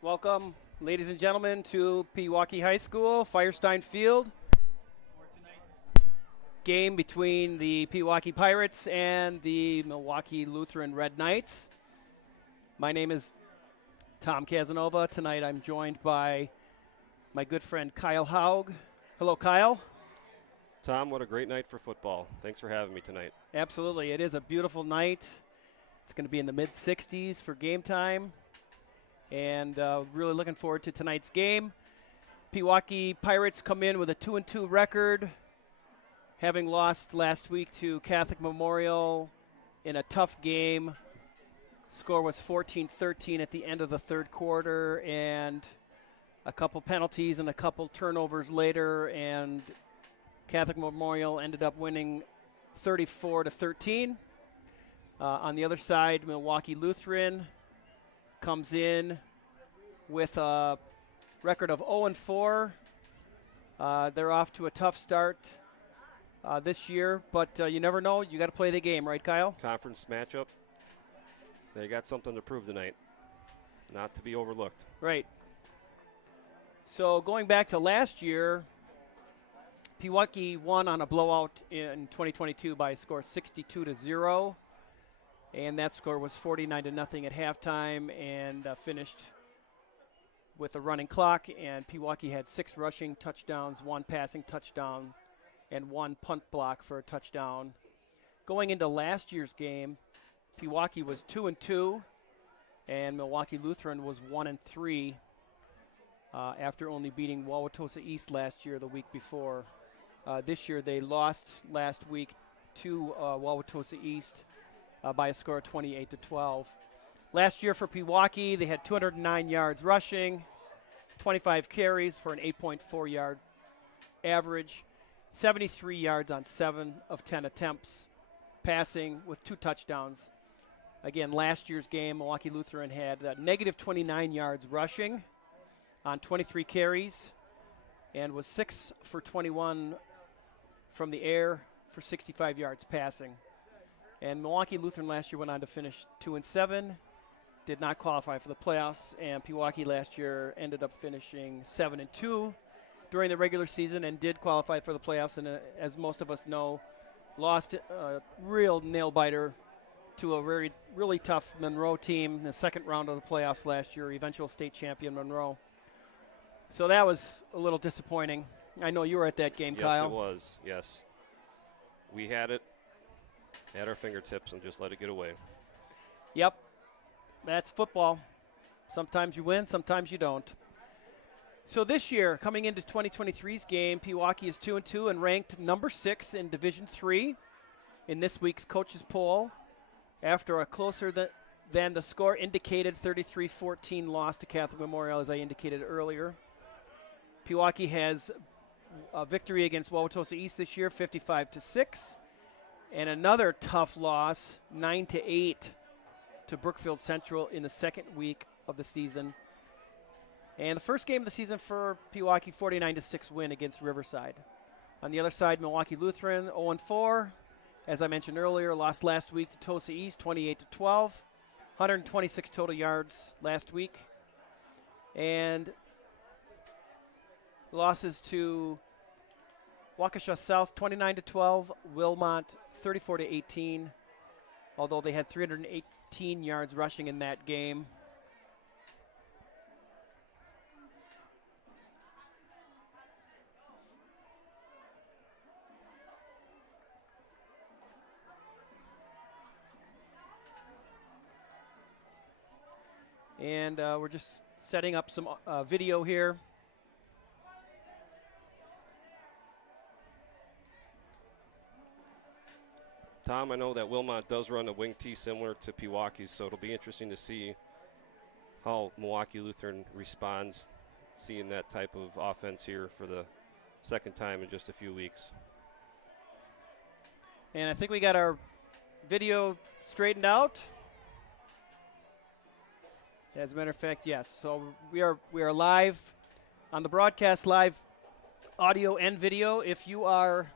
Welcome, ladies and gentlemen, to Pewaukee High School, Firestein Field, for tonight's game between the Pewaukee Pirates and the Milwaukee Lutheran Red Knights. My name is Tom Casanova. Tonight I'm joined by my good friend Kyle Haug. Hello, Kyle. Tom, what a great night for football. Thanks for having me tonight. Absolutely. It is a beautiful night. It's going to be in the mid-60s for game time. And really looking forward to tonight's game. Pewaukee Pirates come in with a 2-2 record, having lost last week to Catholic Memorial in a tough game. Score was 14-13 at the end of the third quarter, and a couple penalties and a couple turnovers later, and Catholic Memorial ended up winning 34-13. On the other side, Milwaukee Lutheran comes in with a record of 0-4. They're off to a tough start this year, but you never know. You got to play the game, right, Kyle? Conference matchup. They got something to prove tonight, not to be overlooked. Right. So going back to last year, Pewaukee won on a blowout in 2022 by a score 62-0. And that score was 49-0 at halftime, and finished with a running clock. And Pewaukee had 6 rushing touchdowns, 1 passing touchdown, and 1 punt block for a touchdown. Going into last year's game, Pewaukee was 2-2, and Milwaukee Lutheran was 1-3 after only beating Wauwatosa East last year, the week before. This year they lost last week to Wauwatosa East by a score of 28-12. Last year for Pewaukee, they had 209 yards rushing, 25 carries for an 8.4 yard average, 73 yards on 7 of 10 attempts, passing with 2 touchdowns. Again, last year's game, Milwaukee Lutheran had negative 29 yards rushing on 23 carries and was 6 for 21 from the air for 65 yards passing. And Milwaukee Lutheran last year went on to finish 2-7, did not qualify for the playoffs, and Pewaukee last year ended up finishing 7-2 during the regular season and did qualify for the playoffs, and as most of us know, lost a real nail-biter to a really tough Monroe team in the second round of the playoffs last year, eventual state champion Monroe. So that was a little disappointing. I know you were at that game, yes, Kyle. Yes, it was, yes. We had it at our fingertips and just let it get away. Yep, that's football. Sometimes you win, sometimes you don't. So this year, coming into 2023's game, Pewaukee is 2-2 and ranked number 6 in Division III in this week's coaches poll after a closer than the score indicated 33-14 loss to Catholic Memorial, as I indicated earlier. Pewaukee has a victory against Wauwatosa East this year, 55-6. And another tough loss, 9-8 to Brookfield Central in the second week of the season. And the first game of the season for Pewaukee, 49-6 win against Riverside. On the other side, Milwaukee Lutheran, 0-4. As I mentioned earlier, lost last week to Tosa East, 28-12. 126 total yards last week. And losses to Waukesha South, 29-12. Wilmot, 34-18, although they had 318 yards rushing in that game. And we're just setting up some video here. Tom, I know that Wilmot does run a wing tee similar to Pewaukee, so it'll be interesting to see how Milwaukee Lutheran responds, seeing that type of offense here for the second time in just a few weeks. And I think we got our video straightened out. As a matter of fact, yes. So we are live on the broadcast, live audio and video. If you are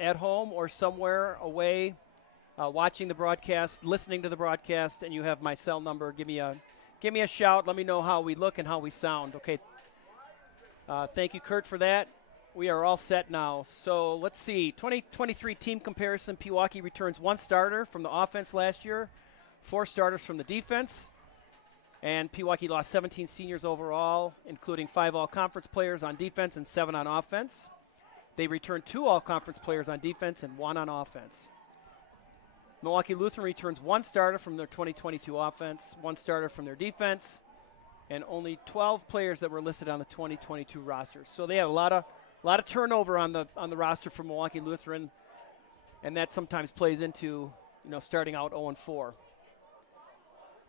at home or somewhere away watching the broadcast, listening to the broadcast, and you have my cell number, give me give me a shout. Let me know how we look and how we sound. Okay. Thank you, Kurt, for that. We are all set now. So let's see. 2023 team comparison. Pewaukee returns 1 starter from the offense last year, 4 starters from the defense. And Pewaukee lost 17 seniors overall, including 5 all-conference players on defense and 7 on offense. They returned 2 all-conference players on defense and 1 on offense. Milwaukee Lutheran returns 1 starter from their 2022 offense, 1 starter from their defense, and only 12 players that were listed on the 2022 roster. So they have a lot of turnover on the roster for Milwaukee Lutheran, and that sometimes plays into starting out 0-4.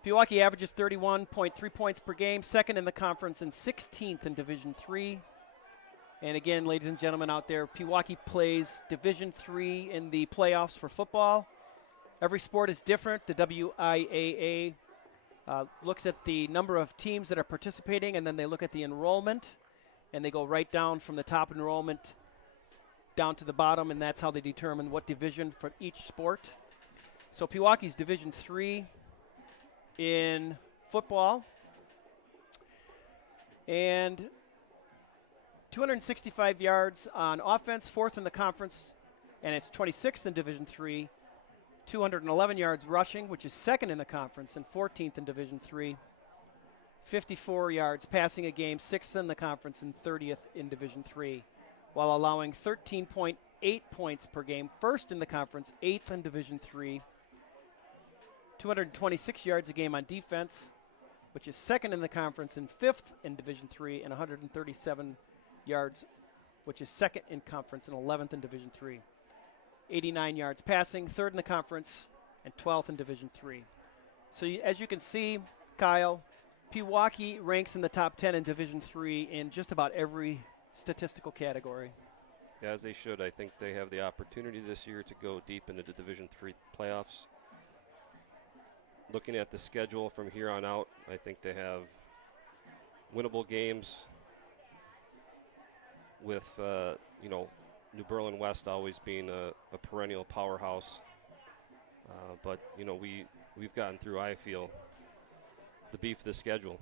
Pewaukee averages 31.3 points per game, 2nd in the conference and 16th in Division III. And again, ladies and gentlemen out there, Pewaukee plays Division III in the playoffs for football. Every sport is different. The WIAA looks at the number of teams that are participating, and then they look at the enrollment, and they go right down from the top enrollment down to the bottom, and that's how they determine what division for each sport. So Pewaukee's Division III in football, and 265 yards on offense, 4th in the conference, and it's 26th in Division III. 211 yards rushing, which is 2nd in the conference and 14th in Division III. 54 yards passing a game, 6th in the conference and 30th in Division III, while allowing 13.8 points per game, 1st in the conference, 8th in Division III. 226 yards a game on defense, which is 2nd in the conference and 5th in Division III, and 137 yards, which is 2nd in conference and 11th in Division III. 89 yards passing, 3rd in the conference, and 12th in Division III. So as you can see, Kyle, Pewaukee ranks in the top 10 in Division III in just about every statistical category. As they should. I think they have the opportunity this year to go deep into the Division III playoffs. Looking at the schedule from here on out, I think they have winnable games with, New Berlin West always being a perennial powerhouse. But, we've gotten through, I feel, the beef of the schedule.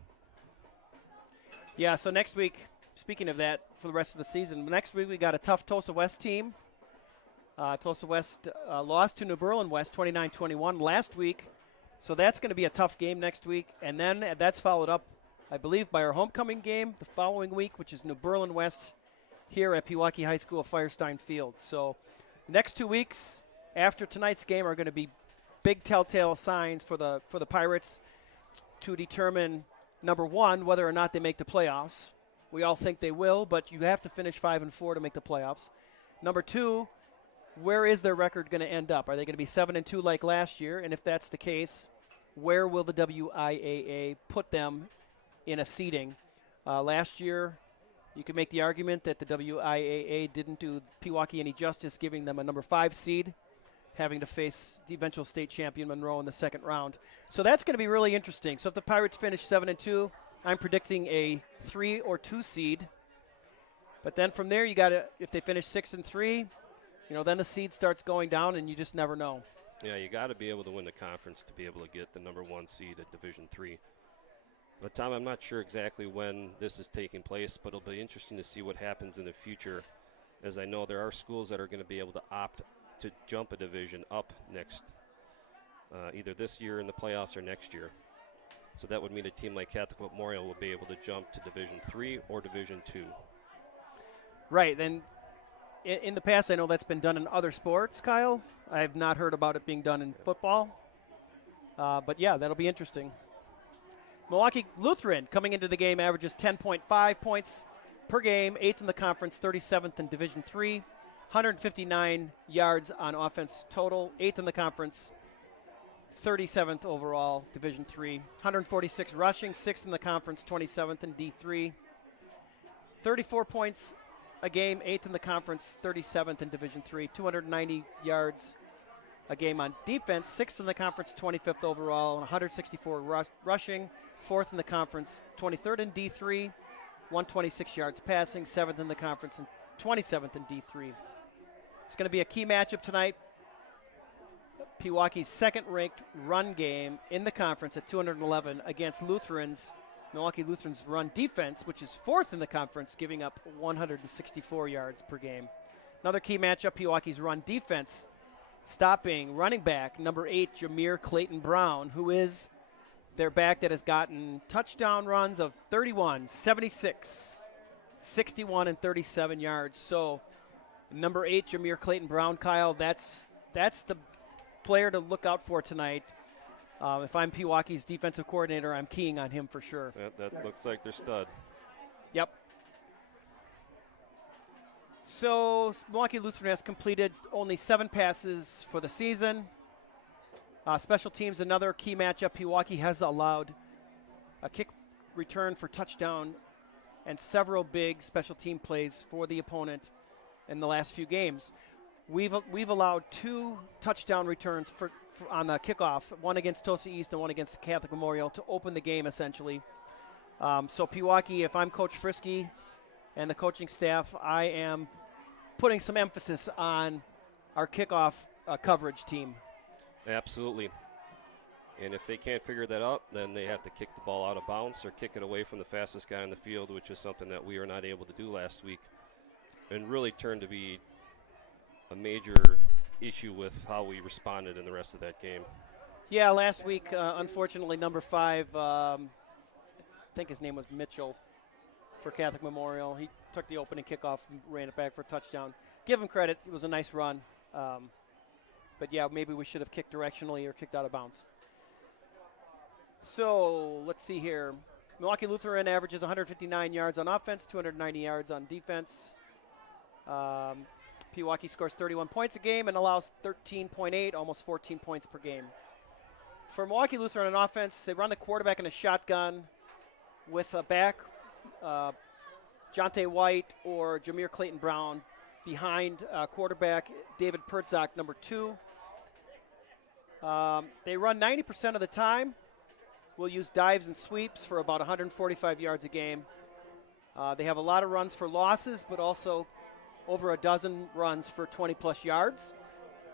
Yeah, so next week, speaking of that, for the rest of the season, next week we got a tough Tulsa West team. Tulsa West lost to New Berlin West 29-21 last week. So that's going to be a tough game next week. And then that's followed up, I believe, by our homecoming game the following week, which is New Berlin West here at Pewaukee High School Firestein Field. So next 2 weeks after tonight's game are going to be big telltale signs for the Pirates to determine, number one, whether or not they make the playoffs. We all think they will, but you have to finish 5-4 to make the playoffs. Number two, where is their record going to end up? Are they going to be 7-2 like last year? And if that's the case, where will the WIAA put them in a seeding? Last year, you could make the argument that the WIAA didn't do Pewaukee any justice, giving them a number 5 seed, having to face the eventual state champion Monroe in the second round. So that's going to be really interesting. So if the Pirates finish 7-2, I'm predicting a 3 or 2 seed. But then from there, you got to, if they finish 6-3, then the seed starts going down, and you just never know. Yeah, you got to be able to win the conference to be able to get the number 1 seed at Division III. But, Tom, I'm not sure exactly when this is taking place, but it'll be interesting to see what happens in the future, as I know there are schools that are going to be able to opt to jump a division up next, either this year in the playoffs or next year. So that would mean a team like Catholic Memorial will be able to jump to Division III or Division II. Right, and in the past, I know that's been done in other sports, Kyle. I have not heard about it being done in football. But, yeah, that'll be interesting. Milwaukee Lutheran coming into the game averages 10.5 points per game, 8th in the conference, 37th in Division III, 159 yards on offense total, 8th in the conference, 37th overall, Division III, 146 rushing, 6th in the conference, 27th in D3, 34 points a game, 8th in the conference, 37th in Division III, 290 yards a game on defense, 6th in the conference, 25th overall, and 164 rushing, 4th in the conference, 23rd in D3, 126 yards passing, 7th in the conference, and 27th in D3. It's going to be a key matchup tonight. Pewaukee's second-ranked run game in the conference at 211 against Milwaukee Lutheran's run defense, which is fourth in the conference, giving up 164 yards per game. Another key matchup, Pewaukee's run defense, stopping running back number 8, Jameer Clayton Brown, who is their back that has gotten touchdown runs of 31, 76, 61, and 37 yards. So number 8, Jameer Clayton Brown, Kyle, that's the player to look out for tonight. If I'm Pewaukee's defensive coordinator, I'm keying on him for sure. That looks like their stud. Yep. So Milwaukee Lutheran has completed only 7 passes for the season. Special teams, another key matchup. Pewaukee has allowed a kick return for touchdown and several big special team plays for the opponent in the last few games. We've allowed 2 touchdown returns for on the kickoff, one against Tosa East and one against Catholic Memorial to open the game essentially. So Pewaukee, if I'm Coach Frisky and the coaching staff, I am putting some emphasis on our kickoff coverage team. Absolutely. And if they can't figure that out, then they have to kick the ball out of bounds or kick it away from the fastest guy on the field, which is something that we were not able to do last week and really turned to be a major issue with how we responded in the rest of that game. Yeah, last week, unfortunately, number 5, I think his name was Mitchell for Catholic Memorial. He took the opening kickoff and ran it back for a touchdown. Give him credit. It was a nice run. But, yeah, maybe we should have kicked directionally or kicked out of bounds. So let's see here. Milwaukee Lutheran averages 159 yards on offense, 290 yards on defense. Pewaukee scores 31 points a game and allows 13.8, almost 14 points per game. For Milwaukee Lutheran on offense, they run the quarterback in a shotgun with a back, Jonte White or Jameer Clayton Brown behind quarterback David Pertzak, number 2. They run 90% of the time. We'll use dives and sweeps for about 145 yards a game. They have a lot of runs for losses, but also over a dozen runs for 20-plus yards.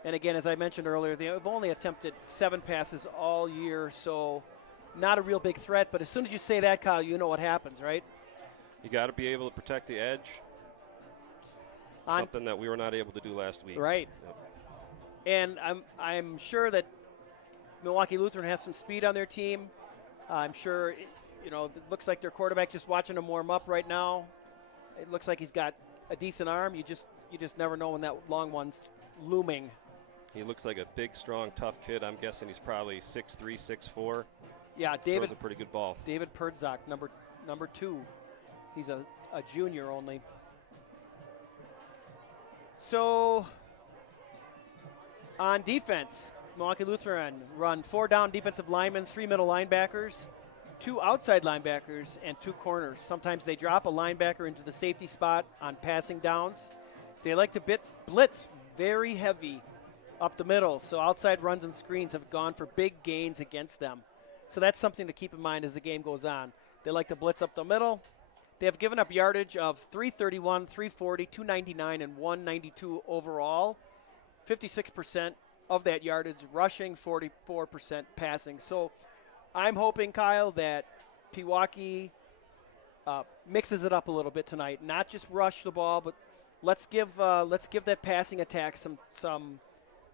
And again, as I mentioned earlier, they have only attempted 7 passes all year, so not a real big threat. But as soon as you say that, Kyle, you know what happens, right? You got to be able to protect the edge, something that we were not able to do last week. Right. Yep. And I'm sure that Milwaukee Lutheran has some speed on their team. I'm sure, it looks like their quarterback, just watching him warm up right now, it looks like he's got a decent arm. You just never know when that long one's looming. He looks like a big, strong, tough kid. I'm guessing he's probably 6'3", 6'4". Yeah, David. Throws a pretty good ball. David Pertzak, number 2. He's a junior only. So on defense, Milwaukee Lutheran run 4 down defensive linemen, 3 middle linebackers, 2 outside linebackers, and 2 corners. Sometimes they drop a linebacker into the safety spot on passing downs. They like to blitz very heavy up the middle, so outside runs and screens have gone for big gains against them. So that's something to keep in mind as the game goes on. They like to blitz up the middle. They have given up yardage of 331, 340, 299, and 192 overall. 56% of that yardage rushing, 44% passing. So I'm hoping, Kyle, that Pewaukee mixes it up a little bit tonight. Not just rush the ball, but let's give that passing attack some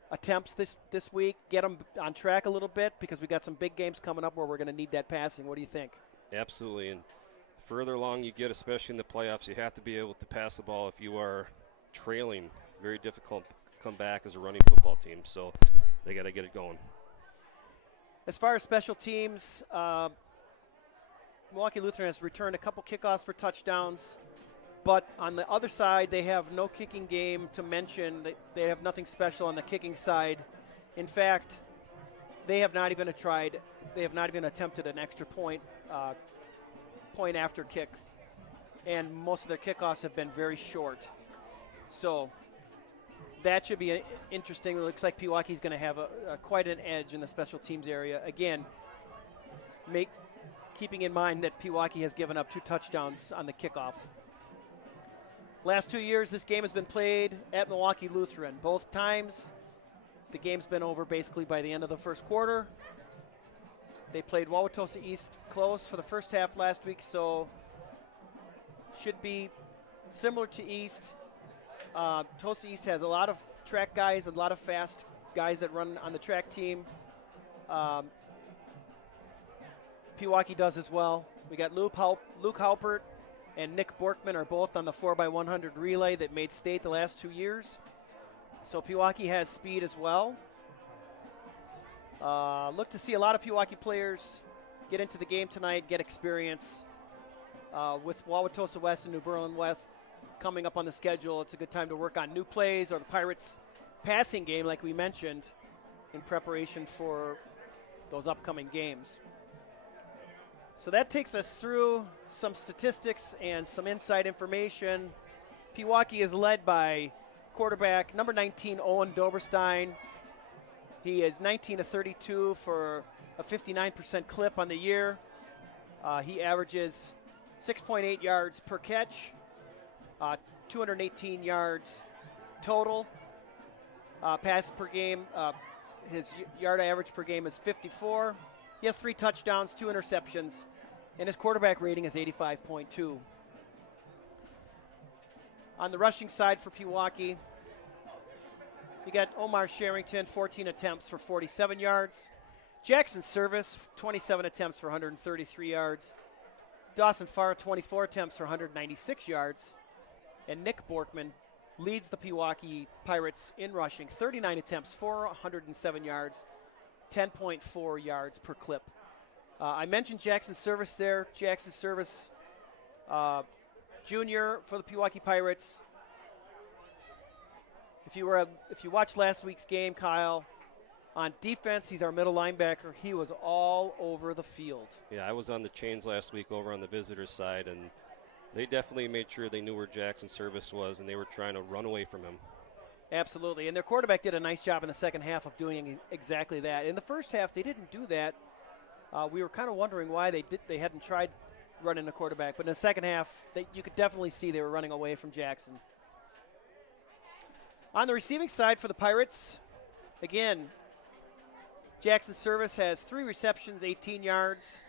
attempts this week. Get them on track a little bit because we got some big games coming up where we're going to need that passing. What do you think? Absolutely. And further along you get, especially in the playoffs, you have to be able to pass the ball if you are trailing. Very difficult to come back as a running football team. So they got to get it going. As far as special teams, Milwaukee Lutheran has returned a couple kickoffs for touchdowns, but on the other side, they have no kicking game to mention. They have nothing special on the kicking side. In fact, they have not even attempted an extra point after kick, and most of their kickoffs have been very short. So that should be interesting. It looks like Pewaukee's going to have quite an edge in the special teams area. Again, keeping in mind that Pewaukee has given up 2 touchdowns on the kickoff. Last 2 years, this game has been played at Milwaukee Lutheran. Both times, the game's been over basically by the end of the first quarter. They played Wauwatosa East close for the first half last week, so should be similar to East. Tosa East has a lot of track guys, a lot of fast guys that run on the track team. Pewaukee does as well. We got Luke Halpert and Nick Borkman are both on the 4x100 relay that made state the last 2 years. So Pewaukee has speed as well. Look to see a lot of Pewaukee players get into the game tonight, get experience. With Wauwatosa West and New Berlin West coming up on the schedule, it's a good time to work on new plays or the Pirates' passing game, like we mentioned, in preparation for those upcoming games. So that takes us through some statistics and some inside information. Pewaukee is led by quarterback number 19, Owen Doberstein. He is 19 of 32 for a 59% clip on the year. He averages 6.8 yards per catch, 218 yards total. Pass per game, his yard average per game is 54. He has 3 touchdowns, 2 interceptions, and his quarterback rating is 85.2. On the rushing side for Pewaukee, you got Omar Sherrington, 14 attempts for 47 yards. Jackson Service, 27 attempts for 133 yards. Dawson Farr, 24 attempts for 196 yards. And Nick Borkman leads the Pewaukee Pirates in rushing, 39 attempts for 107 yards, 10.4 yards per clip. I mentioned Jackson Service there. Jackson Service, junior for the Pewaukee Pirates. If you watched last week's game, Kyle, on defense, he's our middle linebacker. He was all over the field. Yeah, I was on the chains last week over on the visitors' side, and they definitely made sure they knew where Jackson Service was, and they were trying to run away from him. Absolutely, and their quarterback did a nice job in the second half of doing exactly that. In the first half, they didn't do that. We were kind of wondering why they hadn't tried running the quarterback, but in the second half, you could definitely see they were running away from Jackson. On the receiving side for the Pirates, again, Jackson Service has 3 receptions, 18 yards.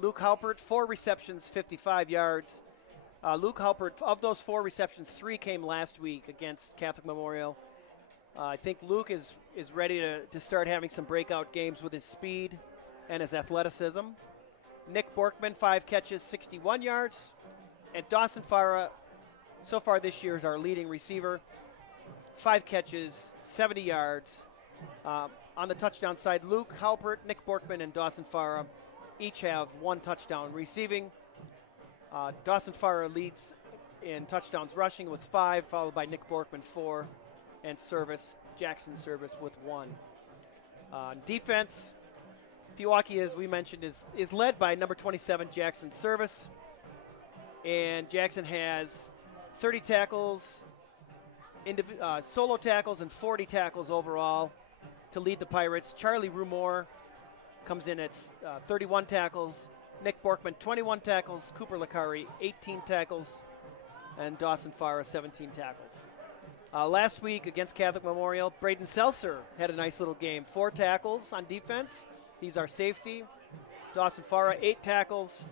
Luke Halpert, 4 receptions, 55 yards. Luke Halpert, of those 4 receptions, 3 came last week against Catholic Memorial. I think Luke is ready to start having some breakout games with his speed and his athleticism. Nick Borkman, 5 catches, 61 yards. And Dawson Farah, so far this year, is our leading receiver. 5 catches, 70 yards. On the touchdown side, Luke Halpert, Nick Borkman, and Dawson Farah each have 1 touchdown receiving. Dawson Farah leads in touchdowns rushing with 5, followed by Nick Borkman 4, and Jackson Service with 1. Defense, Pewaukee, as we mentioned, is led by number 27, Jackson Service. And Jackson has 30 tackles, solo tackles, and 40 tackles overall to lead the Pirates. Charlie Rumore comes in at 31 tackles. Nick Borkman, 21 tackles. Cooper Licari, 18 tackles. And Dawson Farah, 17 tackles. Last week against Catholic Memorial, Braden Seltzer had a nice little game. 4 tackles on defense. He's our safety. Dawson Farah, 8 tackles.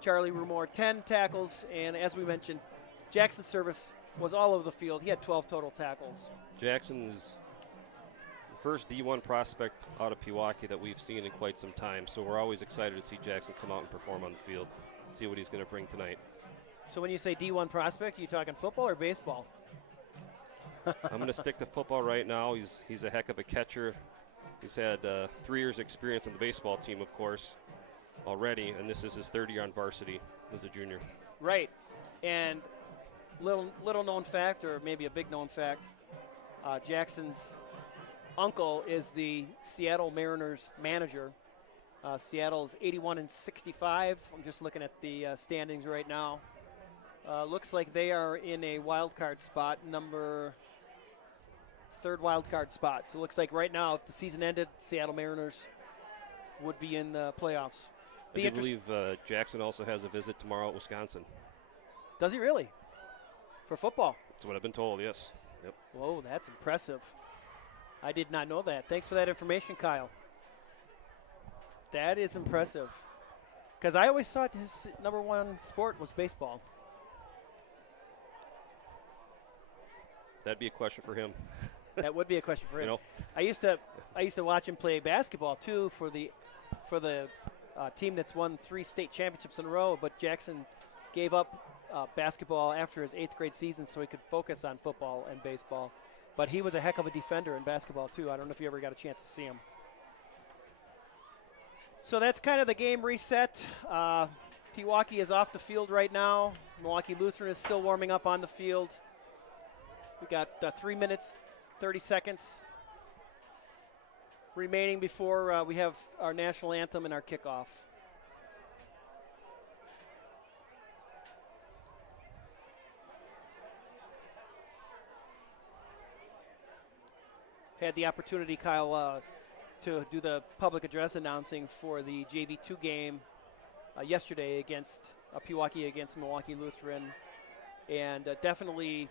Charlie Rumore, 10 tackles. And as we mentioned, Jackson Service was all over the field. He had 12 total tackles. Jackson's the first D1 prospect out of Pewaukee that we've seen in quite some time, so we're always excited to see Jackson come out and perform on the field, see what he's going to bring tonight. So when you say D1 prospect, are you talking football or baseball? I'm going to stick to football right now. He's a heck of a catcher. He's had 3 years experience on the baseball team, of course, already, and this is his 3rd year on varsity as a junior. Right. And little known fact, or maybe a big known fact, Jackson's uncle is the Seattle Mariners manager. Seattle's 81-65. I'm just looking at the standings right now. Looks like they are in a wild card spot, third wild card spot. So it looks like right now, if the season ended, Seattle Mariners would be in the playoffs. I do believe Jackson also has a visit tomorrow at Wisconsin. Does he really? For football? That's what I've been told, yes. Yep. Whoa, that's impressive. I did not know that. Thanks for that information, Kyle. That is impressive. Because I always thought his number one sport was baseball. That'd be a question for him. That would be a question for him. You know? I used to watch him play basketball too for the team that's won 3 state championships in a row. But Jackson gave up basketball after his 8th grade season so he could focus on football and baseball. But he was a heck of a defender in basketball too. I don't know if you ever got a chance to see him. So that's kind of the game reset. Pewaukee is off the field right now. Milwaukee Lutheran is still warming up on the field. We got 3 minutes, 30 seconds remaining before we have our national anthem and our kickoff. Had the opportunity, Kyle, to do the public address announcing for the JV2 game yesterday against Pewaukee against Milwaukee Lutheran. And definitely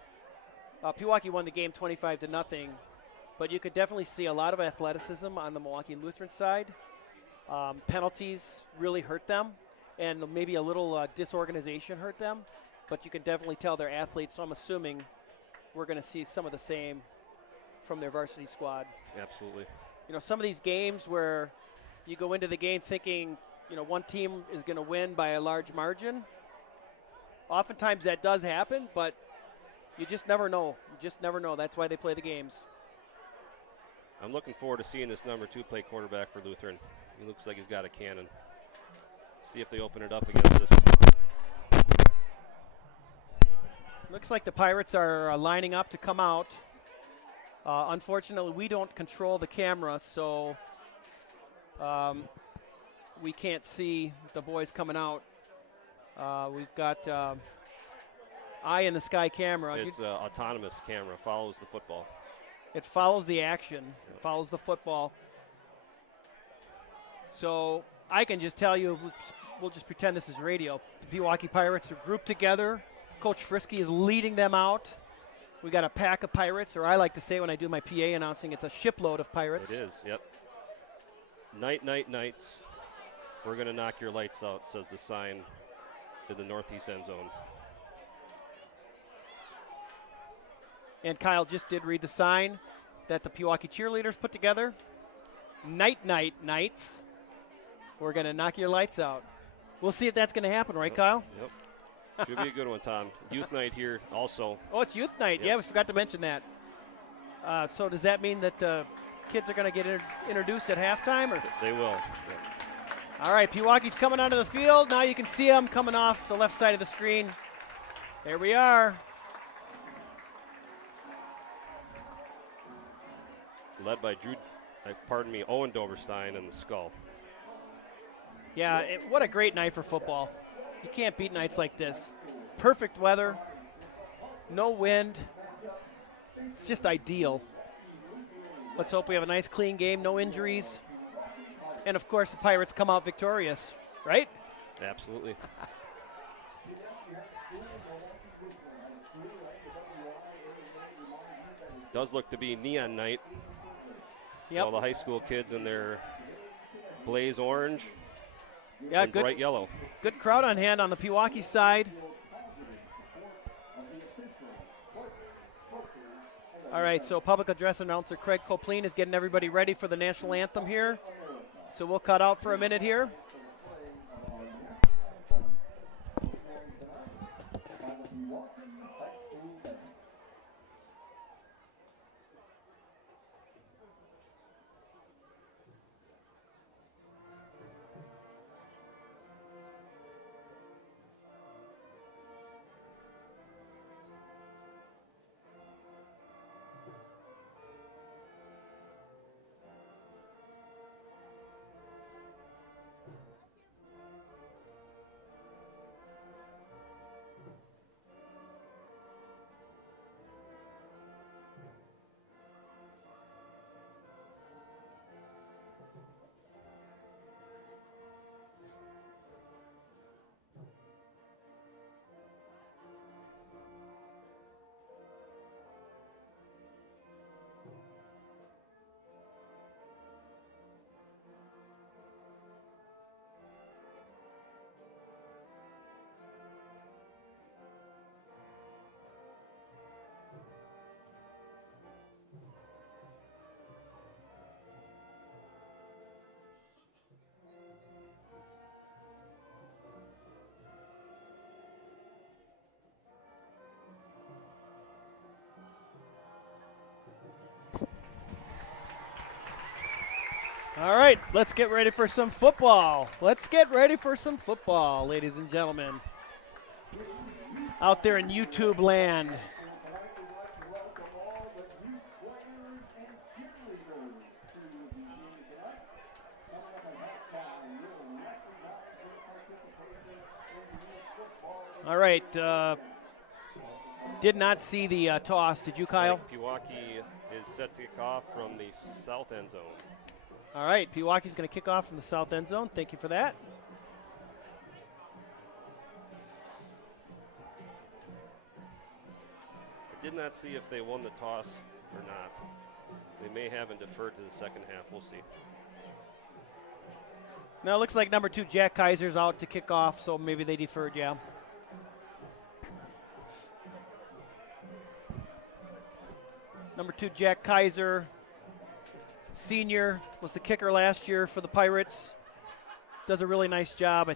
Pewaukee won the game 25-0, but you could definitely see a lot of athleticism on the Milwaukee Lutheran side. Penalties really hurt them, and maybe a little disorganization hurt them, but you can definitely tell they're athletes, so I'm assuming we're going to see some of the same from their varsity squad. Absolutely. You know, some of these games where you go into the game thinking, you know, one team is going to win by a large margin, oftentimes that does happen, but you just never know. You just never know. That's why they play the games. I'm looking forward to seeing this number 2 play quarterback for Lutheran. He looks like he's got a cannon. See if they open it up against us. Looks like the Pirates are lining up to come out. Unfortunately, we don't control the camera, so we can't see the boys coming out. We've got eye in the sky camera. It's an autonomous camera, follows the football. It follows the action, it follows the football. So I can just tell you, we'll just pretend this is radio. The Pewaukee Pirates are grouped together. Coach Frisky is leading them out. We got a pack of Pirates, or I like to say when I do my PA announcing, it's a shipload of Pirates. It is, yep. Night, night, nights. We're going to knock your lights out, says the sign in the northeast end zone. And Kyle just did read the sign that the Pewaukee cheerleaders put together. Night, night, nights. We're going to knock your lights out. We'll see if that's going to happen, right, Yep. Kyle? Yep. Should be a good one, Tom. Youth night here also. Oh, it's youth night. Yes. Yeah, we forgot to mention that. So does that mean that kids are going to get introduced at halftime? Or? They will. Yep. All right, Pewaukee's coming onto the field. Now you can see them coming off the left side of the screen. There we are. Led by Owen Doberstein in the skull. Yeah, what a great night for football. You can't beat nights like this. Perfect weather, no wind. It's just ideal. Let's hope we have a nice, clean game, no injuries. And, of course, the Pirates come out victorious, right? Absolutely. Does look to be neon night. Yep. All the high school kids in their blaze orange and good, bright yellow. Good crowd on hand on the Pewaukee side. All right, so public address announcer Craig Copleen is getting everybody ready for the national anthem here. So we'll cut out for a minute here. All right, let's get ready for some football. Let's get ready for some football, ladies and gentlemen. Out there in YouTube land. All right, did not see the toss. Did you, Kyle? Pewaukee is set to kick off from the south end zone. All right, Pewaukee's going to kick off from the south end zone. Thank you for that. I did not see if they won the toss or not. They may have and deferred to the second half. We'll see. Now it looks like number 2, Jack Kaiser's out to kick off, so maybe they deferred, yeah. Number 2, Jack Kaiser, senior, was the kicker last year for the Pirates. Does a really nice job. I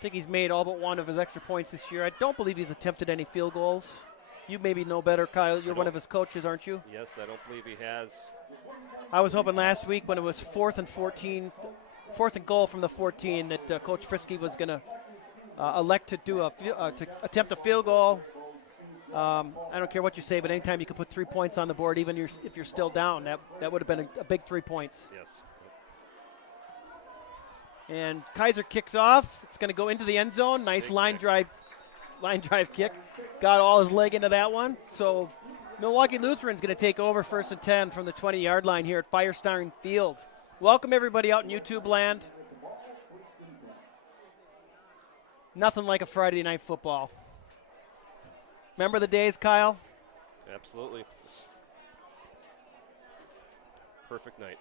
think he's made all but one of his extra points this year. I don't believe he's attempted any field goals. You maybe know better, Kyle. You're one of his coaches, aren't you? Yes, I don't believe he has. I was hoping last week when it was 4th and goal from the 14 that Coach Frisky was going to elect to do to attempt a field goal. I don't care what you say, but anytime you can put 3 points on the board, even if you're still down, that would have been a big 3 points. Yes. And Kaiser kicks off. It's going to go into the end zone. Nice Big line kick. drive kick. Got all his leg into that one. So Milwaukee Lutheran's going to take over 1st and 10 from the 20-yard line here at Firestone Field. Welcome everybody out in YouTube land. Nothing like a Friday night football. Remember the days, Kyle? Absolutely. Perfect night.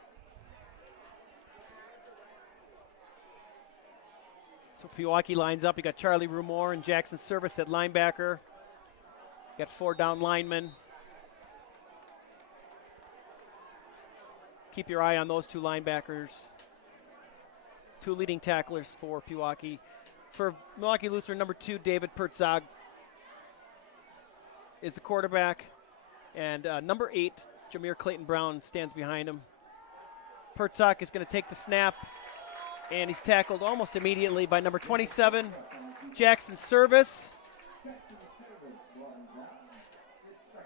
So Pewaukee lines up. You got Charlie Rumore and Jackson Service at linebacker. You got 4 down linemen. Keep your eye on those 2 linebackers. 2 leading tacklers for Pewaukee. For Milwaukee Lutheran, number 2, David Pertzog is the quarterback. And number 8, Jameer Clayton Brown, stands behind him. Pertzog is going to take the snap. And he's tackled almost immediately by number 27, Jackson Service.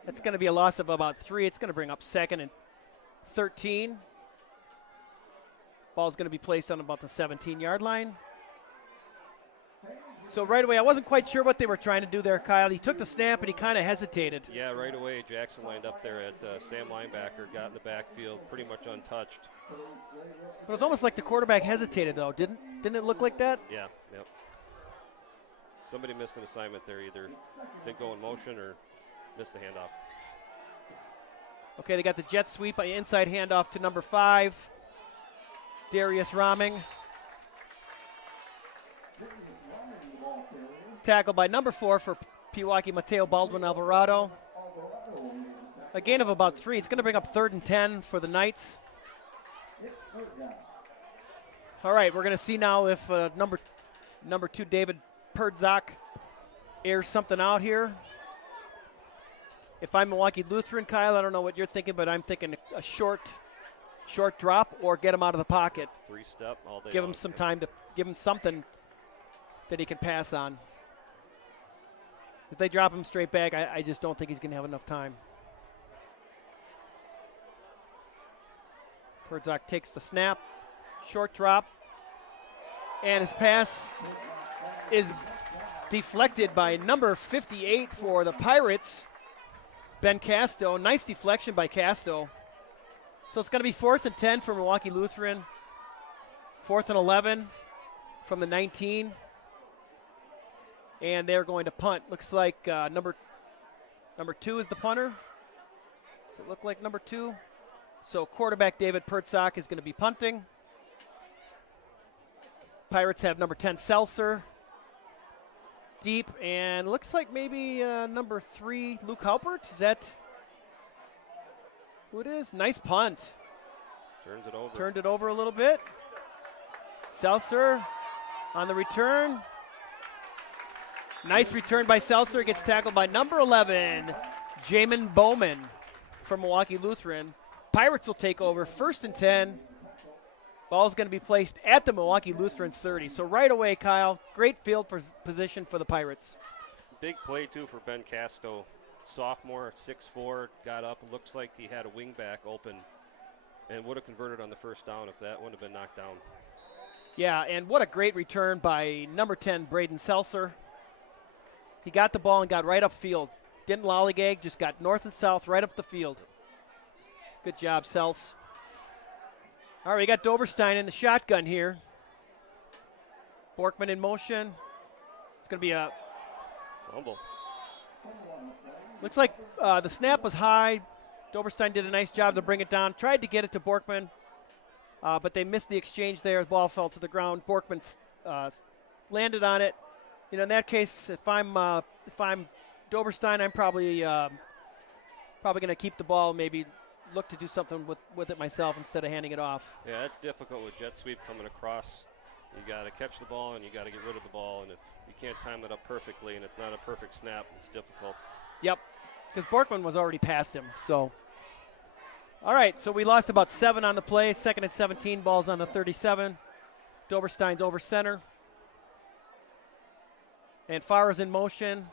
That's going to be a loss of about 3. It's going to bring up 2nd and 13. Ball's going to be placed on about the 17-yard line. So right away, I wasn't quite sure what they were trying to do there, Kyle. He took the snap and he kind of hesitated. Yeah, right away, Jackson lined up there at Sam linebacker, got in the backfield, pretty much untouched. It was almost like the quarterback hesitated, though. Didn't it look like that? Yeah, yep. Somebody missed an assignment there, either didn't go in motion or missed the handoff. Okay, they got the jet sweep, inside handoff to number 5, Darius Roming. Tackle by number 4 for Pewaukee, Mateo Baldwin Alvarado. A gain of about 3. It's going to bring up 3rd and 10 for the Knights. All right, we're going to see now if number 2, David Pertzog, airs something out here. If I'm Milwaukee Lutheran, Kyle, I don't know what you're thinking, but I'm thinking a short drop or get him out of the pocket. 3-step all day. Give him some time to give him something that he can pass on. If they drop him straight back, I just don't think he's going to have enough time. Pertzog takes the snap, short drop, and his pass is deflected by number 58 for the Pirates, Ben Casto. Nice deflection by Casto. So it's going to be 4th and 10 for Milwaukee Lutheran. 4th and 11 from the 19. And they're going to punt. Looks like number 2 is the punter. Does it look like number 2? So quarterback David Pertzog is going to be punting. Pirates have number 10 Seltzer deep, and looks like maybe number 3 Luke Halpert. Is that who it is? Nice punt. Turns it over. Turned it over a little bit. Seltzer on the return. Nice return by Seltzer. Gets tackled by number 11, Jamin Bowman from Milwaukee Lutheran. Pirates will take over 1st and 10 Ball's going to be placed at the Milwaukee Lutheran's 30. So right away, Kyle, great field position for the Pirates. Big play, too, for Ben Casto. Sophomore, 6'4", got up. Looks like he had a wing back open and would have converted on the first down if that wouldn't have been knocked down. Yeah, and what a great return by number 10, Braden Seltzer. He got the ball and got right upfield. Didn't lollygag, just got north and south right up the field. Good job, Seltz. All right, we got Doberstein in the shotgun here. Borkman in motion. It's going to be a fumble. Looks like the snap was high. Doberstein did a nice job to bring it down. Tried to get it to Borkman, but they missed the exchange there. The ball fell to the ground. Borkman landed on it. You know, in that case, if I'm Doberstein, I'm probably going to keep the ball, maybe look to do something with it myself instead of handing it off. Yeah, that's difficult with jet sweep coming across. You got to catch the ball and you got to get rid of the ball, and if you can't time it up perfectly and it's not a perfect snap, it's difficult. Yep, because Borkman was already past him. So, all right, so we lost about 7 on the play. 2nd and 17, balls on the 37. Doberstein's over center. And Farr's in motion.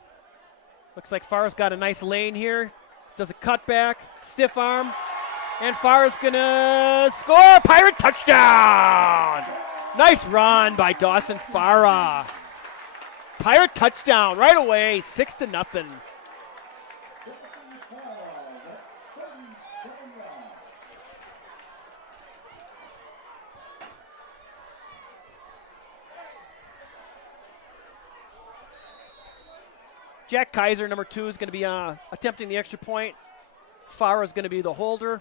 Looks like Farr's got a nice lane here. Does a cutback, stiff arm, and Farr's gonna score. Pirate touchdown! Nice run by Dawson Farah. Pirate touchdown right away, 6-0. Jack Kaiser, number 2, is going to be attempting the extra point. Farah is going to be the holder.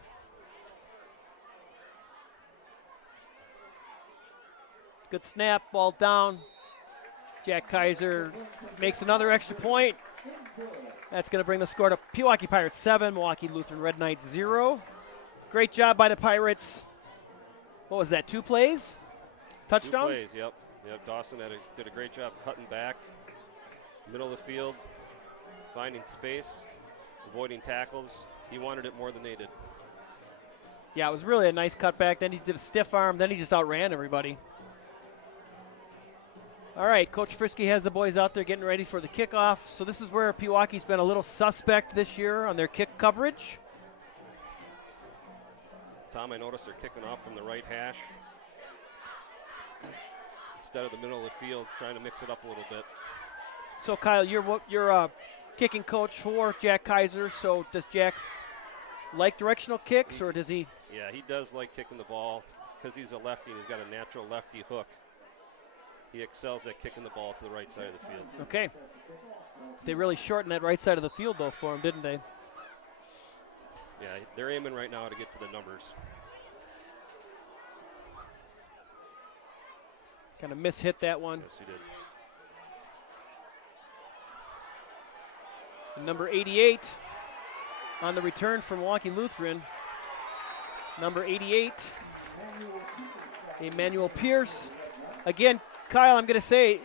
Good snap, ball down. Jack Kaiser makes another extra point. That's going to bring the score to Pewaukee Pirates 7, Milwaukee Lutheran Red Knights 0. Great job by the Pirates. What was that, 2 plays? Touchdown? 2 plays, yep. Dawson did a great job cutting back, middle of the field, finding space, avoiding tackles. He wanted it more than they did. Yeah, it was really a nice cutback. Then he did a stiff arm. Then he just outran everybody. All right, Coach Frisky has the boys out there getting ready for the kickoff. So this is where Pewaukee's been a little suspect this year on their kick coverage. Tom, I noticed they're kicking off from the right hash instead of the middle of the field, trying to mix it up a little bit. So, Kyle, you're kicking coach for Jack Kaiser. So does Jack like directional kicks, or does he? Yeah, he does like kicking the ball because he's a lefty and he's got a natural lefty hook. He excels at kicking the ball to the right side of the field. Okay. They really shortened that right side of the field, though, for him, didn't they? Yeah, they're aiming right now to get to the numbers. Kind of mishit that one. Yes, he did. And number 88 on the return from Milwaukee Lutheran. Number 88, Emmanuel Pierce. Again, Kyle, I'm going to say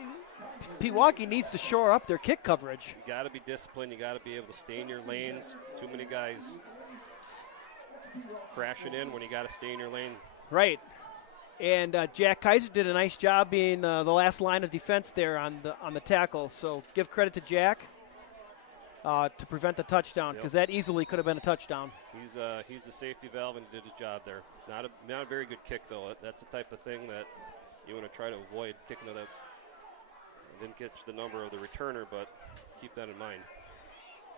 Pewaukee needs to shore up their kick coverage. You got to be disciplined. You got to be able to stay in your lanes. Too many guys crashing in when you got to stay in your lane. Right. And Jack Kaiser did a nice job being the last line of defense there on the tackle. So give credit to Jack to prevent the touchdown, because that easily could have been a touchdown. He's the safety valve and did his job there. Not a very good kick, though. That's the type of thing that you want to try to avoid, kicking to that. Didn't catch the number of the returner, but keep that in mind.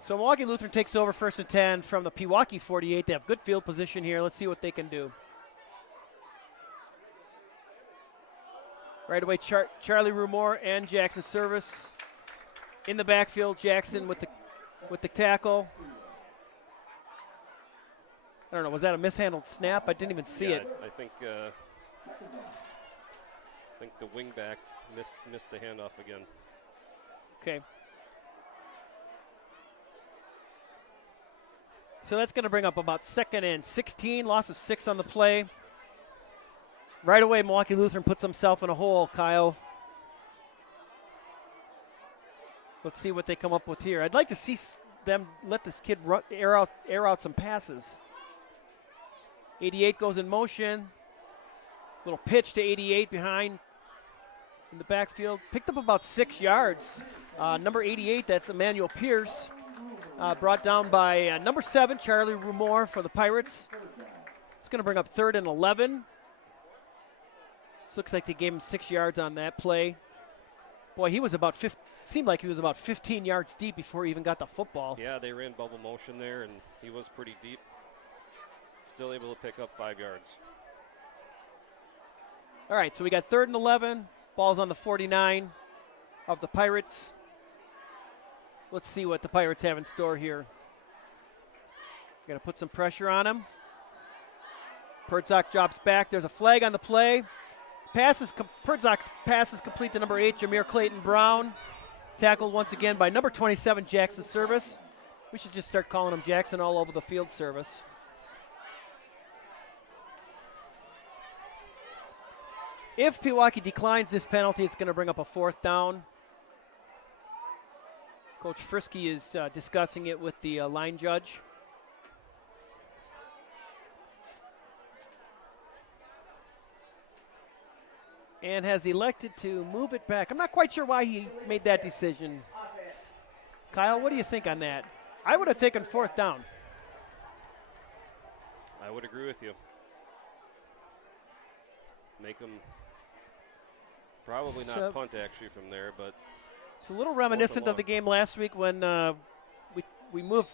So Milwaukee Lutheran takes over 1st and 10 from the Pewaukee 48. They have good field position here. Let's see what they can do. Right away, Charlie Rumor and Jackson Service in the backfield. Jackson with the tackle. I don't know, was that a mishandled snap? I didn't even see it. I think the wingback missed the handoff again. Okay. So that's going to bring up about 2nd and 16, loss of 6 on the play. Right away, Milwaukee Lutheran puts himself in a hole, Kyle. Let's see what they come up with here. I'd like to see them let this kid air out some passes. 88 goes in motion. Little pitch to 88 behind in the backfield. Picked up about 6 yards. Number 88, that's Emmanuel Pierce. Brought down by number 7, Charlie Rumor for the Pirates. It's going to bring up 3rd and 11. This looks like they gave him 6 yards on that play. Boy, he was seemed like he was about 15 yards deep before he even got the football. Yeah, they ran bubble motion there, and he was pretty deep. Still able to pick up 5 yards. All right, so we got 3rd and 11. Ball's on the 49 of the Pirates. Let's see what the Pirates have in store here. Got to put some pressure on him. Pertzak drops back. There's a flag on the play. Pertzak's pass is complete to number 8, Jameer Clayton Brown. Tackled once again by number 27, Jackson Service. We should just start calling him Jackson all over the field, Service. If Pewaukee declines this penalty, it's going to bring up a 4th down. Coach Frisky is discussing it with the line judge. And has elected to move it back. I'm not quite sure why he made that decision. Kyle, what do you think on that? I would have taken 4th down. I would agree with you. Make them probably not punt actually from there, but it's a little reminiscent of the game last week when we moved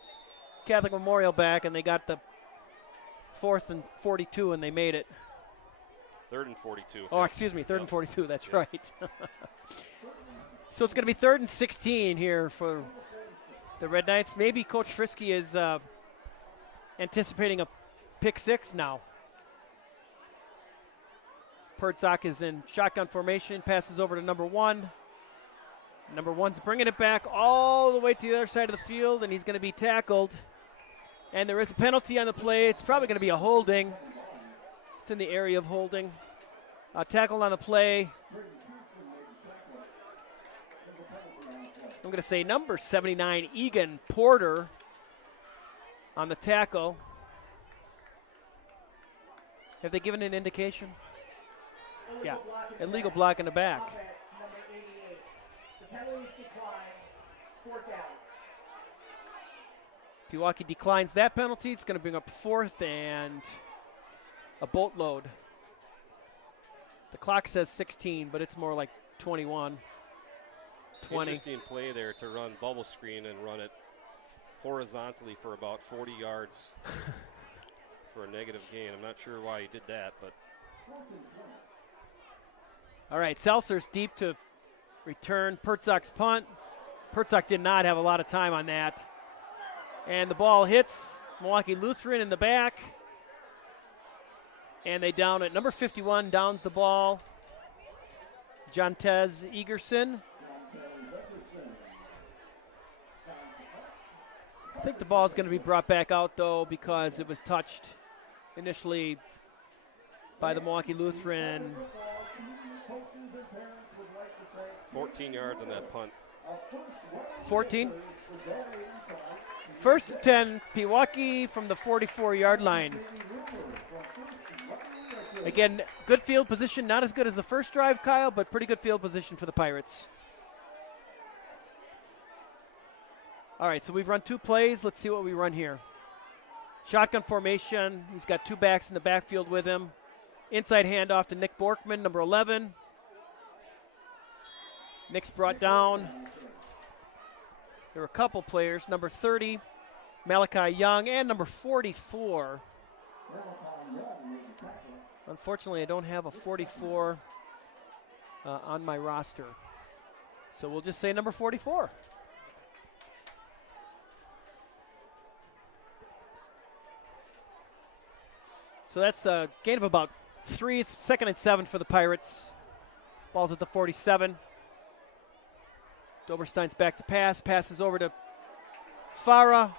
Catholic Memorial back and they got the 4th and 42 and they made it. 3rd and 42. Oh, excuse me, 3rd and 42. That's right. So it's going to be 3rd and 16 here for the Red Knights. Maybe Coach Frisky is anticipating a pick 6 now. Pertzak is in shotgun formation, passes over to number 1. Number 1's bringing it back all the way to the other side of the field, and he's going to be tackled. And there is a penalty on the play. It's probably going to be a holding. It's in the area of holding. Tackled on the play. I'm going to say number 79, Egan Porter, on the tackle. Have they given an indication? Yeah, illegal block in the back. Pewaukee declines that penalty. It's going to bring up 4th and a boatload. The clock says 16, but it's more like 21, 20. Interesting play there to run bubble screen and run it horizontally for about 40 yards for a negative gain. I'm not sure why he did that, but. All right, Seltzer's deep to return Pertzak's punt. Pertzak did not have a lot of time on that. And the ball hits Milwaukee Lutheran in the back. And they down it. Number 51 downs the ball. Jontez Egerson. I think the ball is going to be brought back out, though, because it was touched initially by the Milwaukee Lutheran. 14 yards on that punt. 14. 1st and 10, Pewaukee from the 44-yard line. Again, good field position, not as good as the first drive, Kyle, but pretty good field position for the Pirates. All right, so we've run 2 plays. Let's see what we run here. Shotgun formation. He's got 2 backs in the backfield with him. Inside handoff to Nick Borkman, number 11. Nick's brought down. There are a couple players, number 30, Malachi Young, and number 44. Unfortunately, I don't have a 44 on my roster. So we'll just say number 44. So that's a gain of about 3. It's 2nd and 7 for the Pirates. Ball's at the 47. Doberstein's back to pass. Passes over to Farah.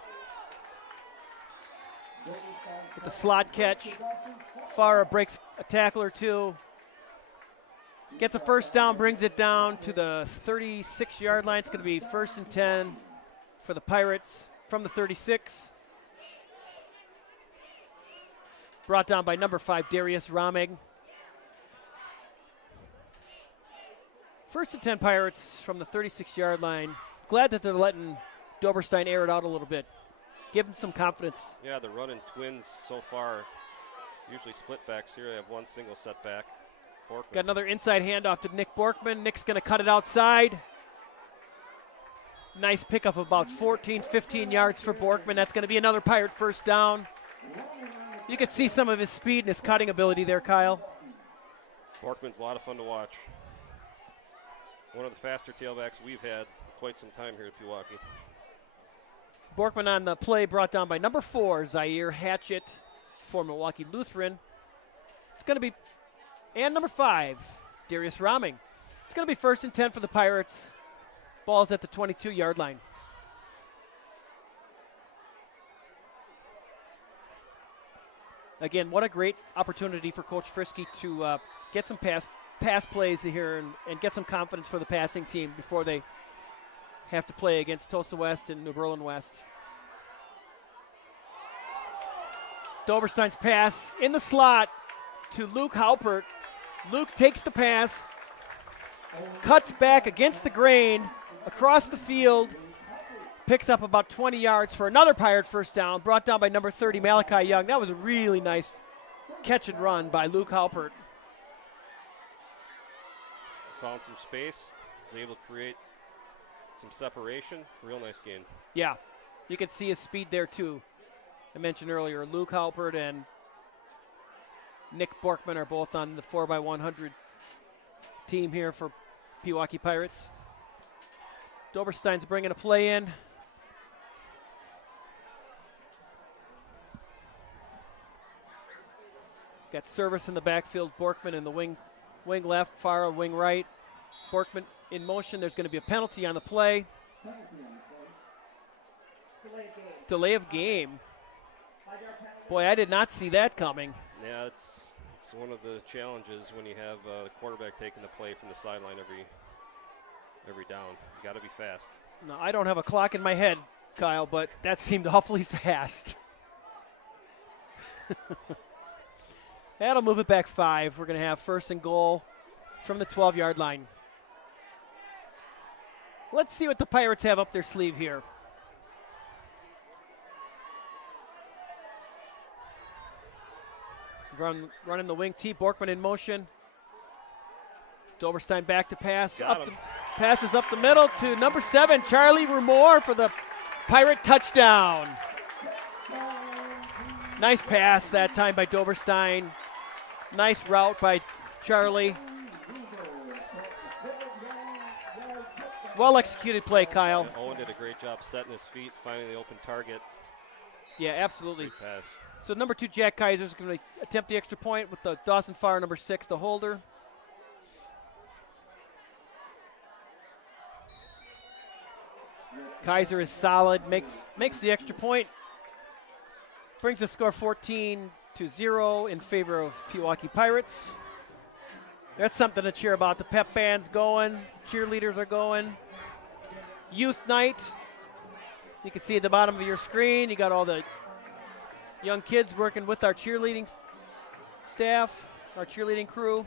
With the slot catch. Farah breaks a tackle or 2. Gets a 1st down, brings it down to the 36-yard line. It's going to be 1st and 10 for the Pirates from the 36. Brought down by number 5, Darius Ramig. First and 10 Pirates from the 36-yard line. Glad that they're letting Doberstein air it out a little bit. Give him some confidence. Yeah, the running twins so far, usually split backs here. They have one single setback. Got another inside handoff to Nick Borkman. Nick's going to cut it outside. Nice pickup of about 14, 15 yards for Borkman. That's going to be another Pirate first down. You could see some of his speed and his cutting ability there, Kyle. Borkman's a lot of fun to watch. One of the faster tailbacks we've had in quite some time here at Pewaukee. Borkman on the play, brought down by number 4, Zaire Hatchett for Milwaukee Lutheran. It's going to be, and number 5, Darius Roming. It's going to be first and 10 for the Pirates. Ball's at the 22-yard line. Again, what a great opportunity for Coach Frisky to get some pass plays here and get some confidence for the passing team before they have to play against Tulsa West and New Berlin West. Doberstein's pass in the slot to Luke Halpert. Luke takes the pass, cuts back against the grain, across the field, picks up about 20 yards for another Pirate first down, brought down by number 30, Malachi Young. That was a really nice catch and run by Luke Halpert. Found some space, was able to create some separation. Real nice gain. Yeah, you can see his speed there too. I mentioned earlier, Luke Halpert and Nick Borkman are both on the 4x100 team here for Pewaukee Pirates. Doberstein's bringing a play in. Got service in the backfield. Borkman in the wing left, Farah wing right. Borkman in motion. There's going to be a penalty on the play. Delay of game. Boy, I did not see that coming. Yeah, it's one of the challenges when you have the quarterback taking the play from the sideline every down. You got to be fast. No, I don't have a clock in my head, Kyle, but that seemed awfully fast. That'll move it back 5. We're going to have first and goal from the 12-yard line. Let's see what the Pirates have up their sleeve here. Running the wing T. Borkman in motion. Doberstein back to pass. Passes up the middle to number 7, Charlie Rumor for the Pirate touchdown. Nice pass that time by Doberstein. Nice route by Charlie. Well executed play, Kyle. Yeah, Owen did a great job setting his feet, finding the open target. Yeah, absolutely. Great pass. So number 2, Jack Kaiser, is going to attempt the extra point with the Dawson Farr, number 6, the holder. Kaiser is solid, makes the extra point. Brings the score 14-0 in favor of Pewaukee Pirates. That's something to cheer about. The pep band's going, cheerleaders are going. Youth night. You can see at the bottom of your screen, you got all the young kids working with our cheerleading staff, our cheerleading crew.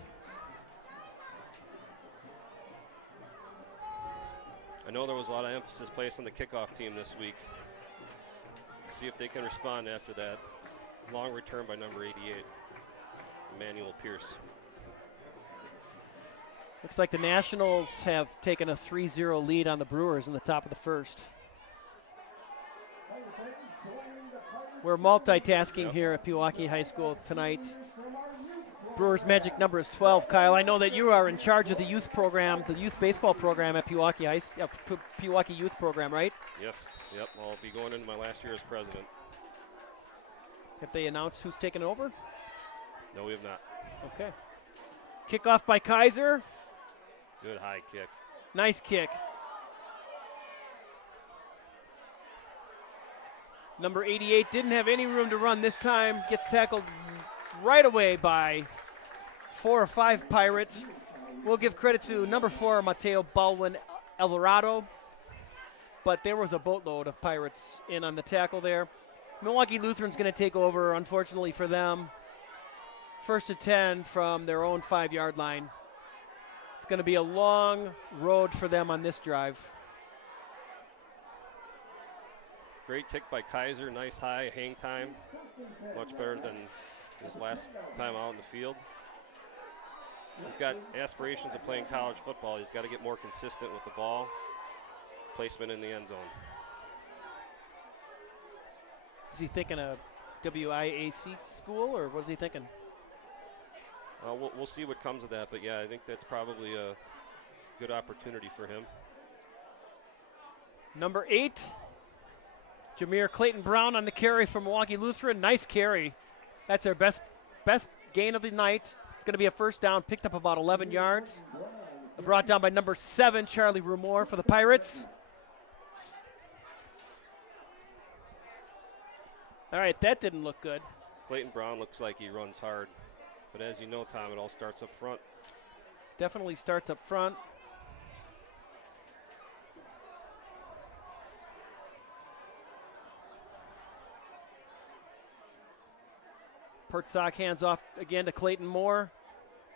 I know there was a lot of emphasis placed on the kickoff team this week. See if they can respond after that long return by number 88, Emmanuel Pierce. Looks like the Nationals have taken a 3-0 lead on the Brewers in the top of the first. We're multitasking here at Pewaukee High School tonight. Brewers' magic number is 12. Kyle, I know that you are in charge of the youth program, the youth baseball program at Pewaukee Pewaukee Youth Program, right? Yes. Yep. I'll be going into my last year as president. Have they announced who's taking over? No, we have not. Okay. Kickoff by Kaiser. Good high kick. Nice kick. Number 88 didn't have any room to run this time. Gets tackled right away by 4 or 5 Pirates. We'll give credit to number 4, Mateo Baldwin Alvarado. But there was a boatload of Pirates in on the tackle there. Milwaukee Lutheran's going to take over, unfortunately for them. First and 10 from their own 5-yard line. It's going to be a long road for them on this drive. Great kick by Kaiser. Nice high hang time. Much better than his last time out in the field. He's got aspirations of playing college football. He's got to get more consistent with the ball. Placement in the end zone. Is he thinking a WIAC school, or what is he thinking? We'll see what comes of that, but yeah, I think that's probably a good opportunity for him. Number 8, Jameer Clayton Brown on the carry from Milwaukee Lutheran. Nice carry. That's their best gain of the night. It's going to be a first down, picked up about 11 yards. Brought down by number 7, Charlie Rumor for the Pirates. All right, that didn't look good. Clayton Brown looks like he runs hard. But as you know, Tom, it all starts up front. Definitely starts up front. Pertzak hands off again to Clayton Moore.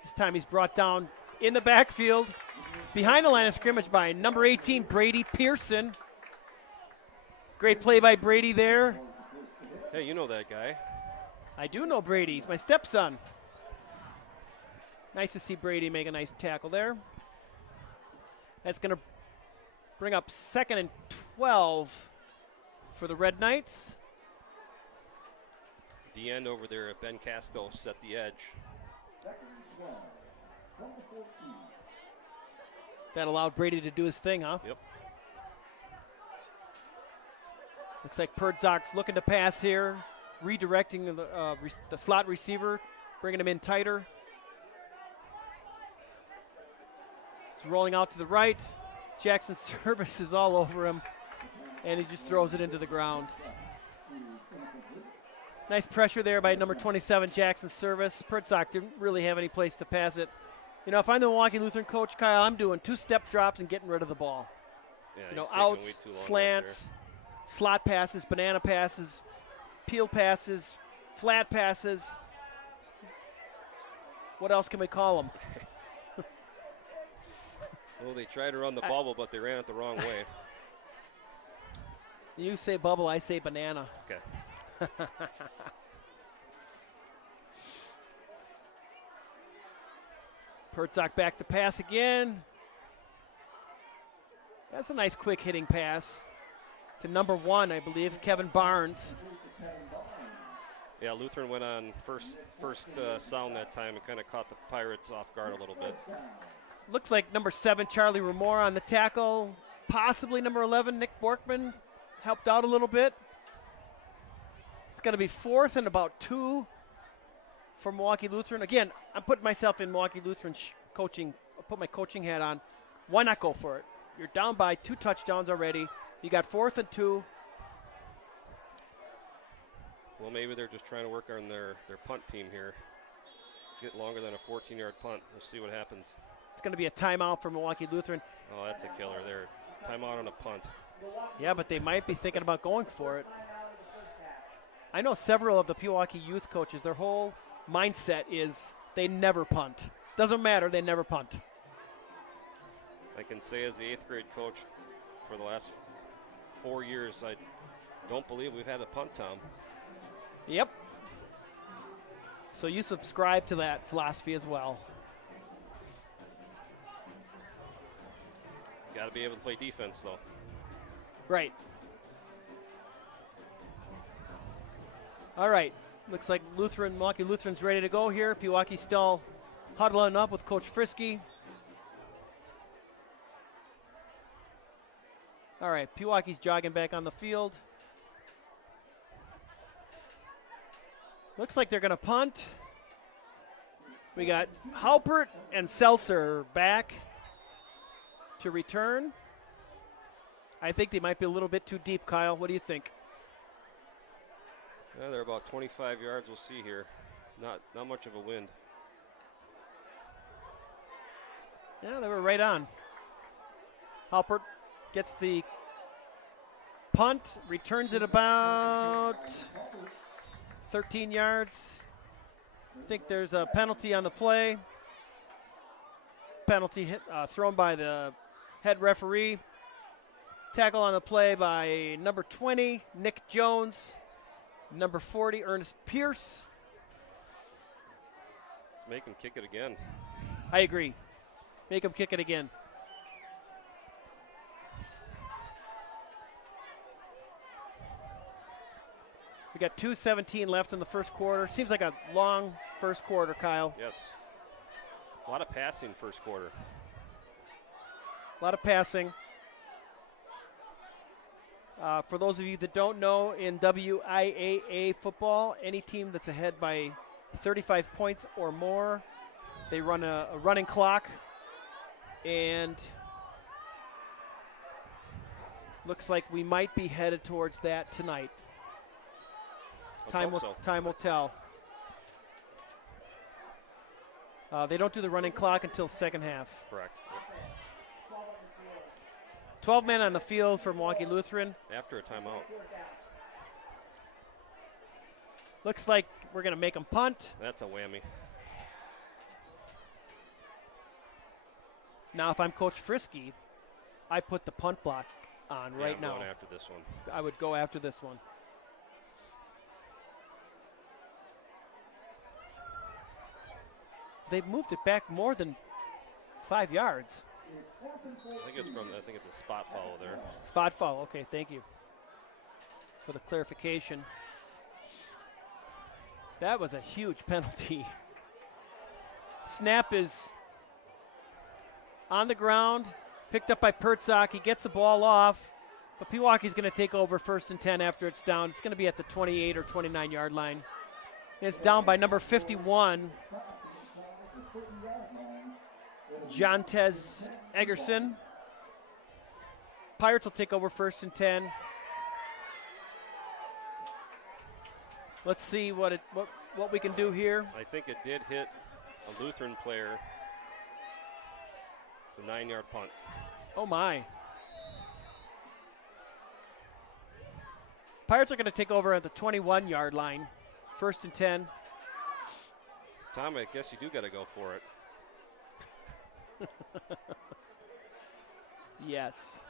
This time he's brought down in the backfield behind the line of scrimmage by number 18, Brady Pearson. Great play by Brady there. Hey, you know that guy. I do know Brady. He's my stepson. Nice to see Brady make a nice tackle there. That's going to bring up 2nd and 12 for the Red Knights. The end over there, Ben Casco set the edge. That allowed Brady to do his thing, huh? Yep. Looks like Pertzak's looking to pass here, redirecting the slot receiver, bringing him in tighter. He's rolling out to the right. Jackson's service is all over him, and he just throws it into the ground. Nice pressure there by number 27, Jackson's service. Pertzak didn't really have any place to pass it. You know, if I'm the Milwaukee Lutheran coach, Kyle, I'm doing 2-step drops and getting rid of the ball. Yeah, you know, outs, slants, slot passes, banana passes, peel passes, flat passes. What else can we call them? Well, they tried to run the bubble, but they ran it the wrong way. You say bubble, I say banana. Okay. Pertzak back to pass again. That's a nice quick hitting pass to number 1, I believe, Kevin Barnes. Yeah, Lutheran went on first sound that time and kind of caught the Pirates off guard a little bit. Looks like number 7, Charlie Rumor on the tackle. Possibly number 11, Nick Borkman, helped out a little bit. It's going to be 4th and about 2 for Milwaukee Lutheran. Again, I'm putting myself in Milwaukee Lutheran coaching. I'll put my coaching hat on. Why not go for it? You're down by 2 touchdowns already. You got 4th and 2. Well, maybe they're just trying to work on their punt team here. Get longer than a 14-yard punt. We'll see what happens. It's going to be a timeout for Milwaukee Lutheran. Oh, that's a killer there. Timeout on a punt. Yeah, but they might be thinking about going for it. I know several of the Pewaukee youth coaches, their whole mindset is they never punt. Doesn't matter, they never punt. I can say as the 8th grade coach for the last 4 years, I don't believe we've had a punt, Tom. Yep. So you subscribe to that philosophy as well. Got to be able to play defense, though. Right. All right. Looks like Milwaukee Lutheran's ready to go here. Pewaukee still huddling up with Coach Frisky. All right. Pewaukee's jogging back on the field. Looks like they're going to punt. We got Halpert and Seltzer back to return. I think they might be a little bit too deep, Kyle. What do you think? Yeah, they're about 25 yards. We'll see here. Not much of a wind. Yeah, they were right on. Halpert gets the punt, returns it about 13 yards. I think there's a penalty on the play. penalty thrown by the head referee. Tackle on the play by number 20, Nick Jones. Number 40, Ernest Pierce. Let's make him kick it again. I agree. Make him kick it again. We got 2:17 left in the first quarter. Seems like a long first quarter, Kyle. Yes. A lot of passing first quarter. A lot of passing. For those of you that don't know, in WIAA football, any team that's ahead by 35 points or more, they run a running clock. And looks like we might be headed towards that tonight. Time will tell. They don't do the running clock until second half. Correct. 12 men on the field for Milwaukee Lutheran. After a timeout. Looks like we're going to make them punt. That's a whammy. Now, if I'm Coach Frisky, I put the punt block on right now. I'm going after this one. I would go after this one. They've moved it back more than 5 yards. I think it's a spot foul there. Spot foul. Okay, thank you for the clarification. That was a huge penalty. Snap is on the ground, picked up by Pertzak. He gets the ball off, but Pewaukee's going to take over 1st and 10 after it's down. It's going to be at the 28 or 29 yard line. And it's down by number 51, Jontez Eggerson. Pirates will take over 1st and 10. Let's see what we can do here. I think it did hit a Lutheran player. The 9-yard punt. Oh my. Pirates are going to take over at the 21 yard line. 1st and 10. Tom, I guess you do got to go for it. Yes.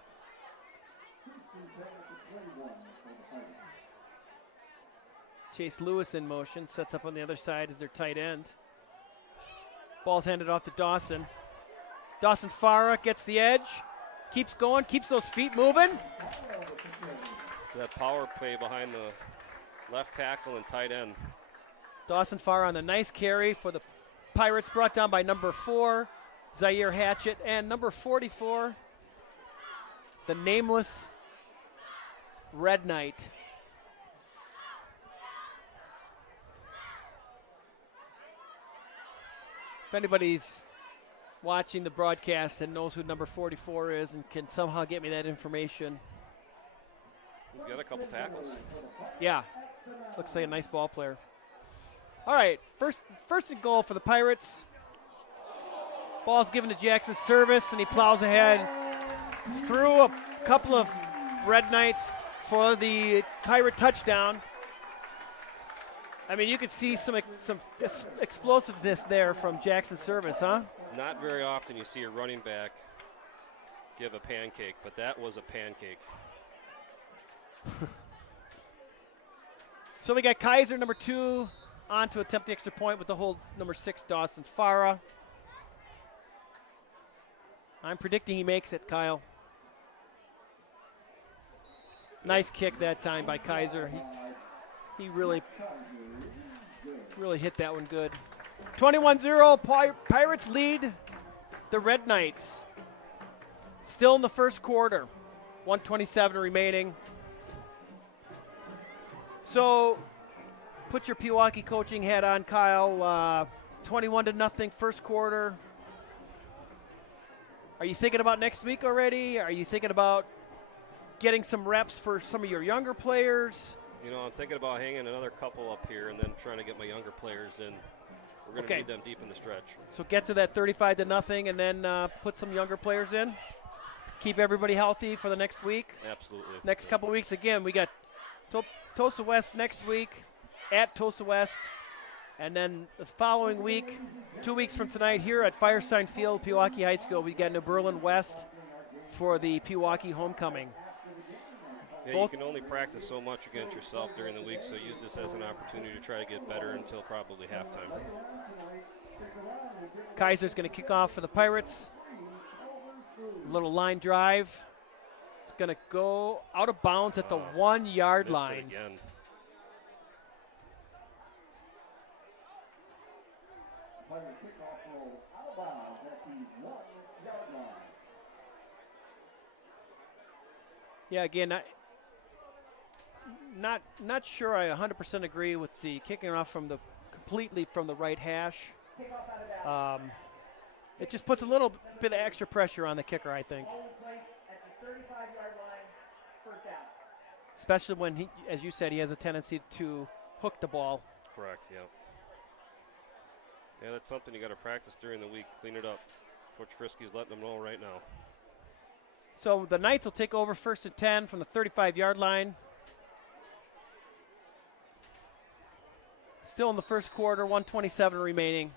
Chase Lewis in motion, sets up on the other side as their tight end. Ball's handed off to Dawson. Dawson Farah gets the edge, keeps going, keeps those feet moving. It's that power play behind the left tackle and tight end. Dawson Farah on the nice carry for the Pirates, brought down by number 4, Zaire Hatchett, and number 44, the nameless Red Knight. If anybody's watching the broadcast and knows who number 44 is and can somehow get me that information. He's got a couple tackles. Yeah, looks like a nice ball player. All right, first and goal for the Pirates. Ball's given to Jackson Service, and he plows ahead through a couple of Red Knights for the Pirate touchdown. I mean, you could see some explosiveness there from Jackson Service, huh? It's not very often you see a running back give a pancake, but that was a pancake. So we got Kaiser, number 2, on to attempt the extra point with the hold, number 6, Dawson Farah. I'm predicting he makes it, Kyle. Nice kick that time by Kaiser. He really hit that one good. 21-0, Pirates lead the Red Knights. Still in the first quarter. 1:27 remaining. So put your Pewaukee coaching hat on, Kyle. 21-0 first quarter. Are you thinking about next week already? Are you thinking about getting some reps for some of your younger players? You know, I'm thinking about hanging another couple up here and then trying to get my younger players in. We're going to need them deep in the stretch. So get to that 35-0 and then put some younger players in. Keep everybody healthy for the next week. Absolutely. Next couple of weeks, again, we got Tulsa West next week, at Tulsa West, And then the following week, 2 weeks from tonight, here at Firestein Field, Pewaukee High School, we got New Berlin West for the Pewaukee homecoming. Yeah, you can only practice so much against yourself during the week, so use this as an opportunity to try to get better until probably halftime. Kaiser's going to kick off for the Pirates. Little line drive. It's going to go out of bounds at the 1 yard line. Again. Yeah, again, not sure I 100% agree with the kicking off from the completely from the right hash. It just puts a little bit of extra pressure on the kicker, I think. Especially when he, as you said, he has a tendency to hook the ball. Correct, yeah. Yeah, that's something you got to practice during the week. Clean it up. Coach Frisky's letting them know right now. So the Knights will take over 1st and 10 from the 35-yard line. Still in the first quarter, 1:27 remaining.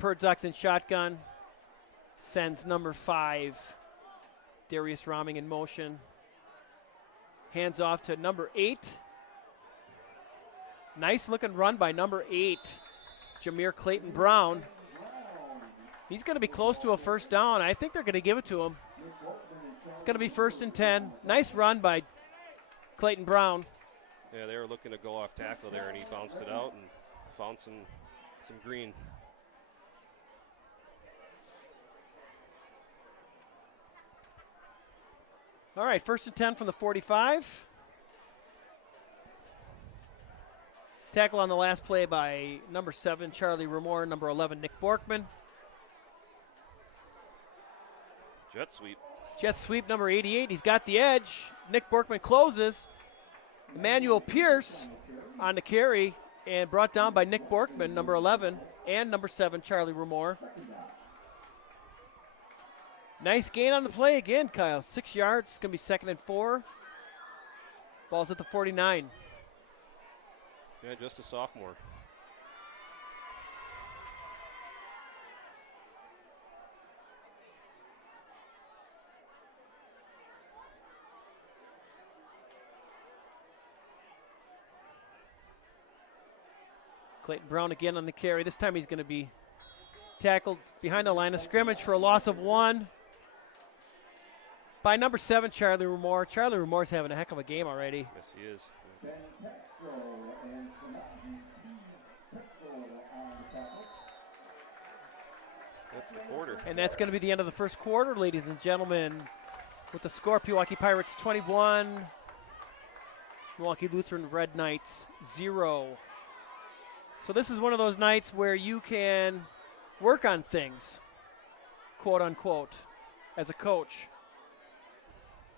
Perdzak's in shotgun. Sends number 5, Darius Roming, in motion. Hands off to number 8. Nice looking run by number 8, Jameer Clayton Brown. He's going to be close to a first down. I think they're going to give it to him. It's going to be 1st and 10. Nice run by Clayton Brown. Yeah, they were looking to go off tackle there, and he bounced it out and found some green. All right, 1st and 10 from the 45. Tackle on the last play by number 7, Charlie Remore, number 11, Nick Borkman. Jet sweep. Jet sweep, number 88. He's got the edge. Nick Borkman closes. Emmanuel Pierce on the carry and brought down by Nick Borkman, number 11, and number 7, Charlie Remore. Nice gain on the play again, Kyle. 6 yards. It's going to be 2nd and 4. Ball's at the 49. Yeah, just a sophomore. Clayton Brown again on the carry. This time he's going to be tackled behind the line of scrimmage for a loss of 1 by number 7, Charlie Remore. Charlie Remore's having a heck of a game already. Yes, he is. That's the quarter. And that's going to be the end of the first quarter, ladies and gentlemen. With the score, Pewaukee Pirates 21, Milwaukee Lutheran Red Knights 0. So this is one of those nights where you can work on things, quote unquote, as a coach.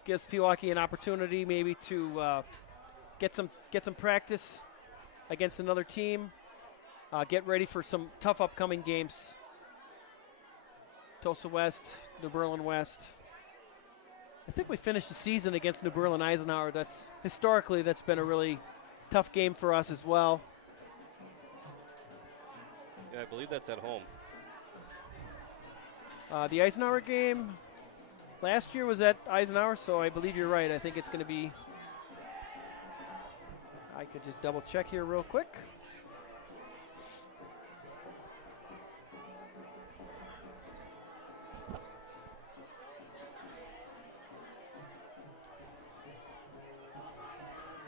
Gives Pewaukee an opportunity maybe to get some practice against another team. Get ready for some tough upcoming games. Tosa West, New Berlin West. I think we finished the season against New Berlin Eisenhower. Historically that's been a really tough game for us as well. Yeah, I believe that's at home. The Eisenhower game last year was at Eisenhower, so I believe you're right. I think it's going to be, I could just double check here real quick.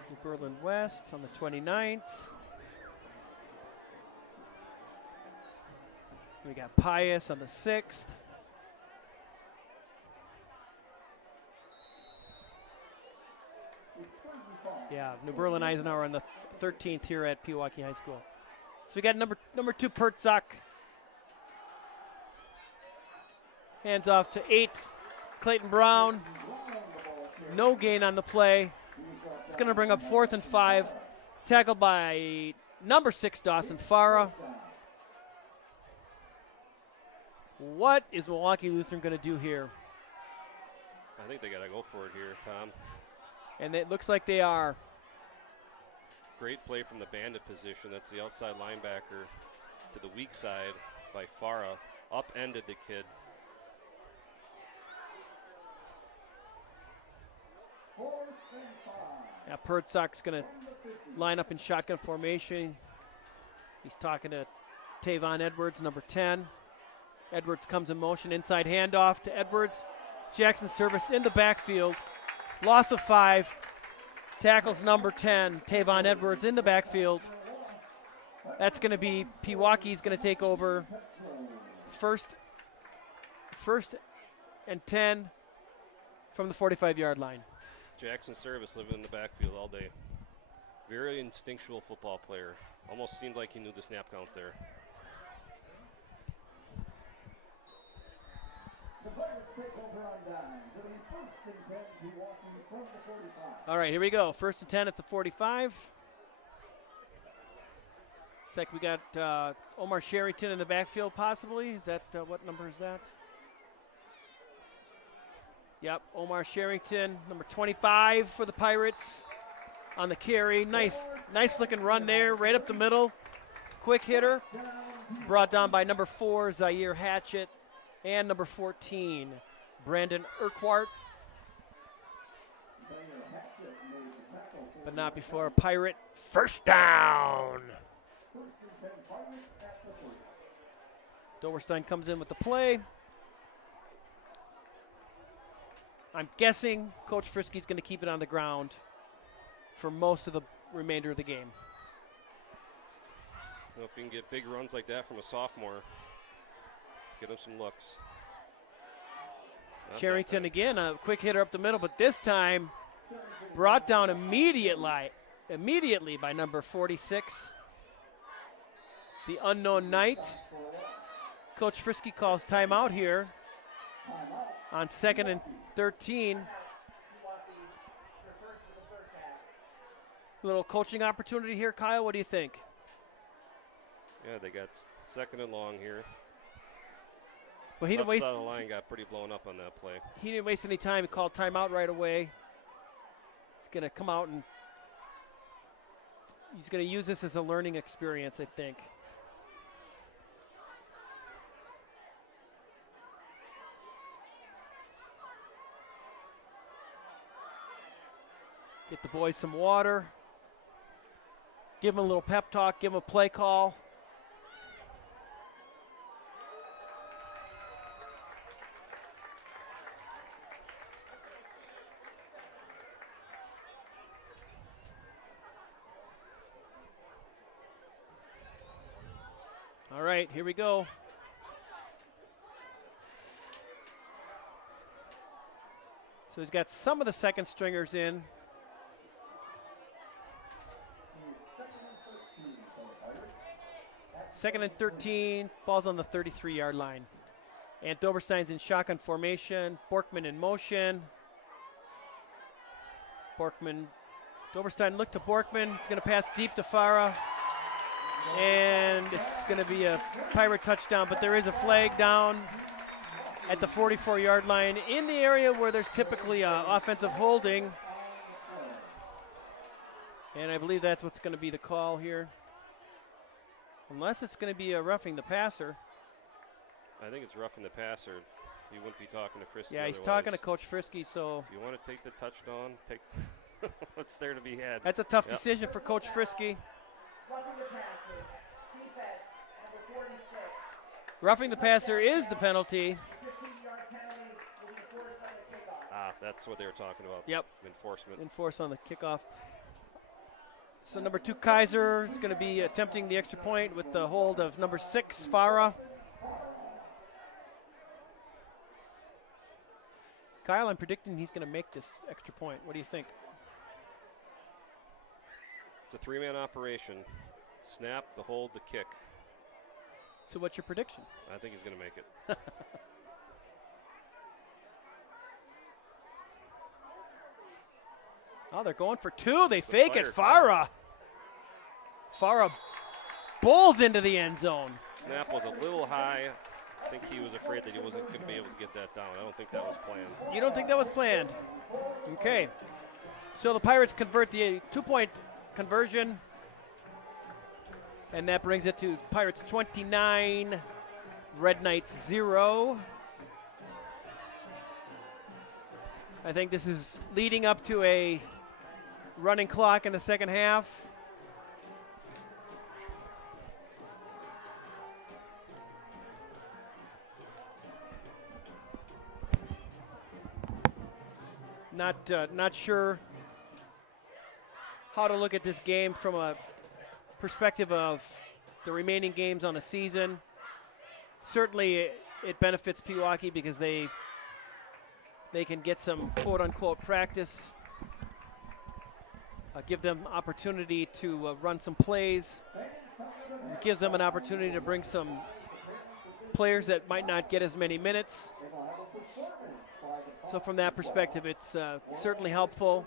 New Berlin West on the 29th. We got Pius on the 6th. Yeah, New Berlin Eisenhower on the 13th here at Pewaukee High School. So we got number 2, Pertzak. Hands off to 8, Clayton Brown. No gain on the play. It's going to bring up 4th and 5. Tackled by number 6, Dawson Farah. What is Milwaukee Lutheran going to do here? I think they got to go for it here, Tom. And it looks like they are. Great play from the bandit position. That's the outside linebacker to the weak side by Farah. Upended the kid. Now Pertzak's going to line up in shotgun formation. He's talking to Tavon Edwards, number 10. Edwards comes in motion, inside handoff to Edwards. Jackson service in the backfield. Loss of 5. Tackles number 10, Tavon Edwards in the backfield. That's going to be Pewaukee's going to take over. First and 10 from the 45-yard line. Jackson Service living in the backfield all day. Very instinctual football player. Almost seemed like he knew the snap count there. All right, here we go. 1st and 10 at the 45. Looks like we got Omar Sherrington in the backfield possibly. Is that, what number is that? Yep, Omar Sherrington, number 25 for the Pirates on the carry. Nice looking run there, right up the middle. Quick hitter. Brought down by number 4, Zaire Hatchett, and number 14, Brandon Urquhart. But not before a Pirate first down. Doberstein comes in with the play. I'm guessing Coach Frisky's going to keep it on the ground for most of the remainder of the game. Well, if you can get big runs like that from a sophomore, get him some looks. Not Sherrington again, a quick hitter up the middle, but this time brought down immediately by number 46, the unknown Knight. Coach Frisky calls timeout here on 2nd and 13. Little coaching opportunity here, Kyle. What do you think? Yeah, they got 2nd and long here. Well, he didn't waste. Left side of the line got pretty blown up on that play. He didn't waste any time. He called timeout right away. He's going to come out and he's going to use this as a learning experience, I think. Get the boys some water. Give them a little pep talk. Give them a play call. All right, here we go. So he's got some of the second stringers in. Second and 13, ball's on the 33-yard line. And Doberstein's in shotgun formation. Borkman in motion. Doberstein looked to Borkman. It's going to pass deep to Farah. And it's going to be a Pirate touchdown, but there is a flag down at the 44-yard line in the area where there's typically offensive holding. And I believe that's what's going to be the call here. Unless it's going to be a roughing the passer. I think it's roughing the passer. He wouldn't be talking to Frisky. Yeah, he's otherwise. talking to Coach Frisky, so. If you want to take the touchdown, take what's there to be had. That's a tough decision for Coach Frisky. Roughing the passer is the penalty. That's what they were talking about. Yep. Enforcement. Enforce on the kickoff. So number 2, Kaiser, is going to be attempting the extra point with the hold of number 6, Farah. Kyle, I'm predicting he's going to make this extra point. What do you think? It's a 3-man operation. Snap, the hold, the kick. So what's your prediction? I think he's going to make it. Oh, they're going for 2. They fake it. Farah bowls into the end zone. Snap was a little high. think he was afraid that he wasn't going to be able to get that down. I don't think that was planned. You don't think that was planned? Okay. So the Pirates convert the 2-point conversion, and that brings it to Pirates 29, Red Knights 0. I think this is leading up to a running clock in the second half. Not sure how to look at this game from a perspective of the remaining games on the season. Certainly it benefits Pewaukee because they can get some quote-unquote practice, give them opportunity to run some plays. It gives them an opportunity to bring some players that might not get as many minutes. So from that perspective, it's certainly helpful.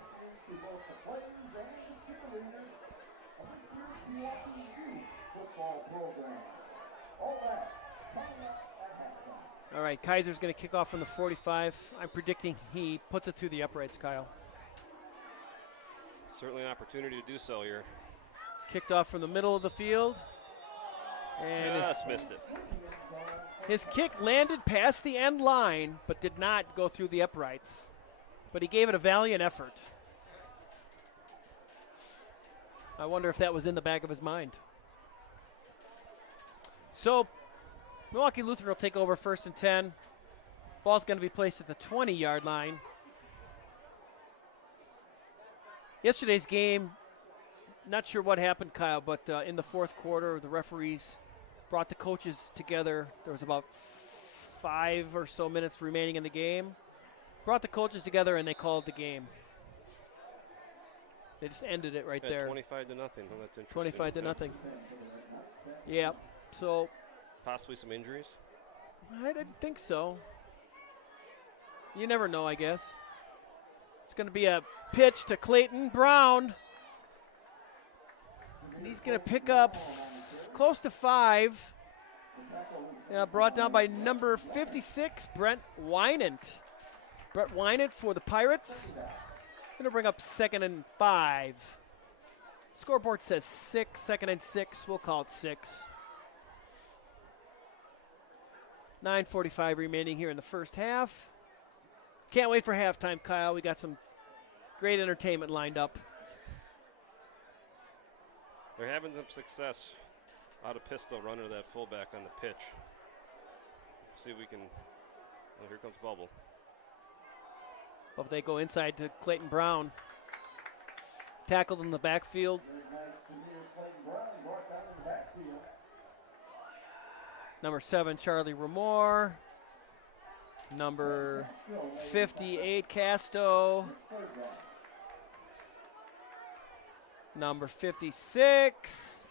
All right, Kaiser's going to kick off from the 45. I'm predicting he puts it through the uprights, Kyle. Certainly an opportunity to do so here. Kicked off from the middle of the field. And just missed it. His kick landed past the end line, but did not go through the uprights. But he gave it a valiant effort. I wonder if that was in the back of his mind. So, Milwaukee Lutheran will take over 1st and 10. Ball's going to be placed at the 20-yard line. Yesterday's game, not sure what happened, Kyle, but in the fourth quarter, the referees brought the coaches together. There was about 5 or so minutes remaining in the game. Brought the coaches together and they called the game. They just ended it right there. 25-0. Well, that's interesting. 25 to nothing. Yeah. So possibly some injuries. I didn't think so. You never know, I guess. It's going to be a pitch to Clayton Brown. And he's going to pick up close to 5. Brought down by number 56, Brent Wynant. Brent Wynant for the Pirates. Going to bring up 2nd and 5. Scoreboard says 6, 2nd and 6. We'll call it 6. 9:45 remaining here in the first half. Can't wait for halftime, Kyle. We got some great entertainment lined up. They're having some success out of pistol running to that fullback on the pitch. See if we can. Oh, here comes Bubble. But they go inside to Clayton Brown. Tackled in the backfield. Number 7, Charlie Ramore. Number 58, Casto. Number 56,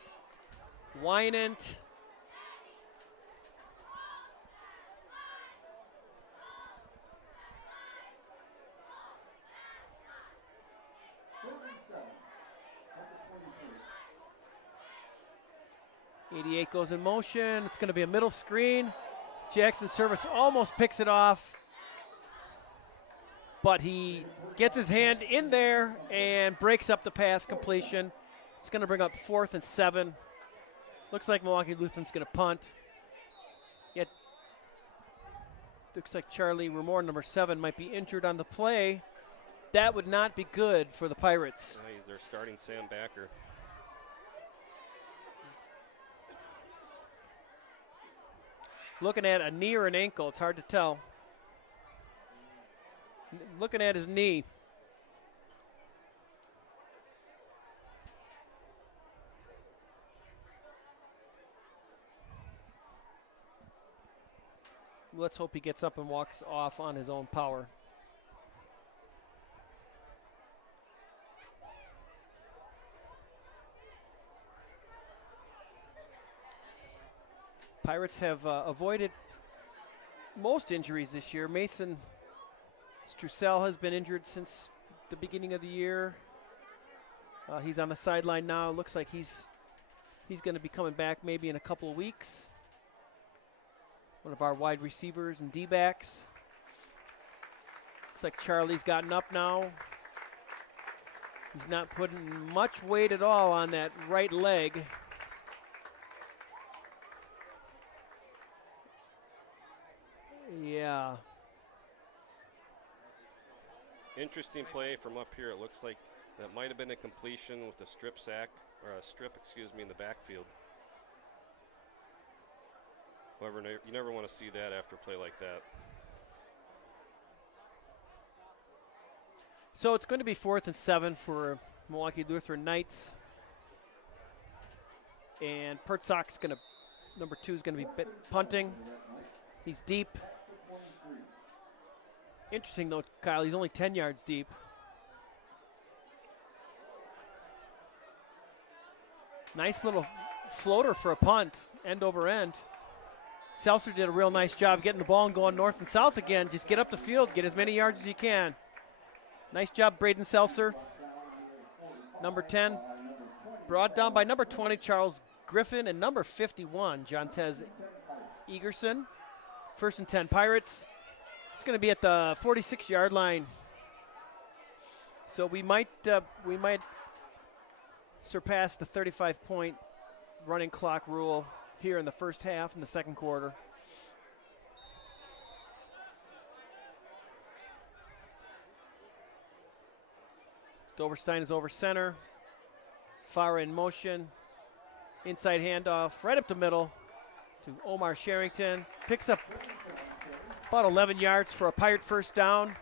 Wynant. '88 goes in motion. It's going to be a middle screen. Jackson Service almost picks it off, but he gets his hand in there and breaks up the pass completion. It's going to bring up 4th and 7. Looks like Milwaukee Lutheran's going to punt. Yet, looks like Charlie Ramore, number 7, might be injured on the play. That would not be good for the Pirates. He's their starting Sam Backer. Looking at a knee or an ankle, it's hard to tell. Looking at his knee. Let's hope he gets up and walks off on his own power. Pirates have avoided most injuries this year. Mason Strussel has been injured since the beginning of the year. He's on the sideline now. Looks like he's going to be coming back maybe in a couple of weeks. one of our wide receivers and D-backs. Looks like Charlie's gotten up now. He's not putting much weight at all on that right leg. Yeah. Interesting play from up here. It looks like that might have been a completion with a strip sack, or a strip, excuse me, in the backfield. However, you never want to see that after a play like that. So it's going to be 4th and 7 for Milwaukee Lutheran Knights. And Pertzak's going to, number 2 is going to be punting. He's deep. Interesting though, Kyle, he's only 10 yards deep. Nice little floater for a punt, end over end. Seltzer did a real nice job getting the ball and going north and south again. Just get up the field, get as many yards as you can. Nice job, Braden Seltzer. Number 10, brought down by number 20, Charles Griffin, and number 51, Jontez Egerson. 1st and 10 Pirates. It's going to be at the 46-yard line. So we might surpass the 35-point running clock rule here in the first half in the second quarter. Doberstein is over center. Far in motion. Inside handoff right up the middle to Omar Sherrington. Picks up about 11 yards for a Pirate first down.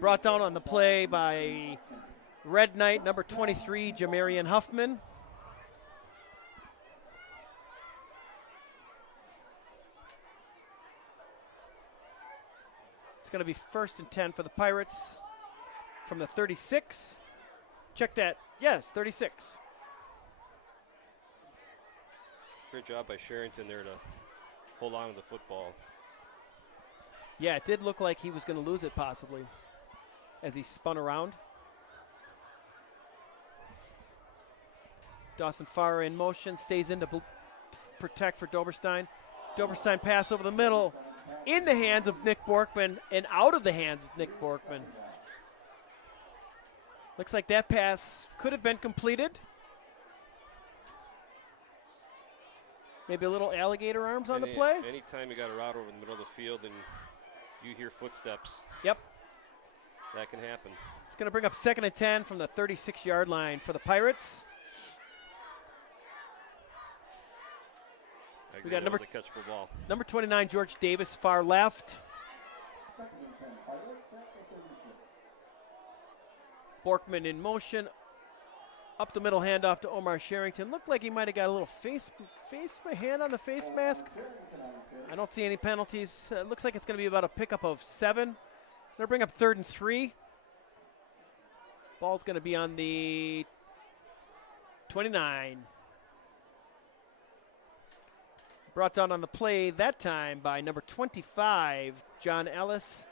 Brought down on the play by Red Knight, number 23, Jamarian Huffman. It's going to be 1st and 10 for the Pirates from the 36. Check that. Yes, 36. Great job by Sherrington there to hold on to the football. Yeah, it did look like he was going to lose it possibly as he spun around. Dawson Farr in motion, stays in to protect for Doberstein. Doberstein pass over the middle, in the hands of Nick Borkman and out of the hands of Nick Borkman. Looks like that pass could have been completed. Maybe a little alligator arms on the play. Anytime you got a route over the middle of the field and you hear footsteps. Yep. That can happen. It's going to bring up 2nd and 10 from the 36-yard line for the Pirates. We got number, catchable ball. Number 29, George Davis, far left. Borkman in motion. Up the middle, handoff to Omar Sherrington. Looked like he might have got a little hand on the face mask. I don't see any penalties. Looks like it's going to be about a pickup of 7. They'll bring up 3rd and 3. Ball's going to be on the 29. Brought down on the play that time by number 25, John Ellis,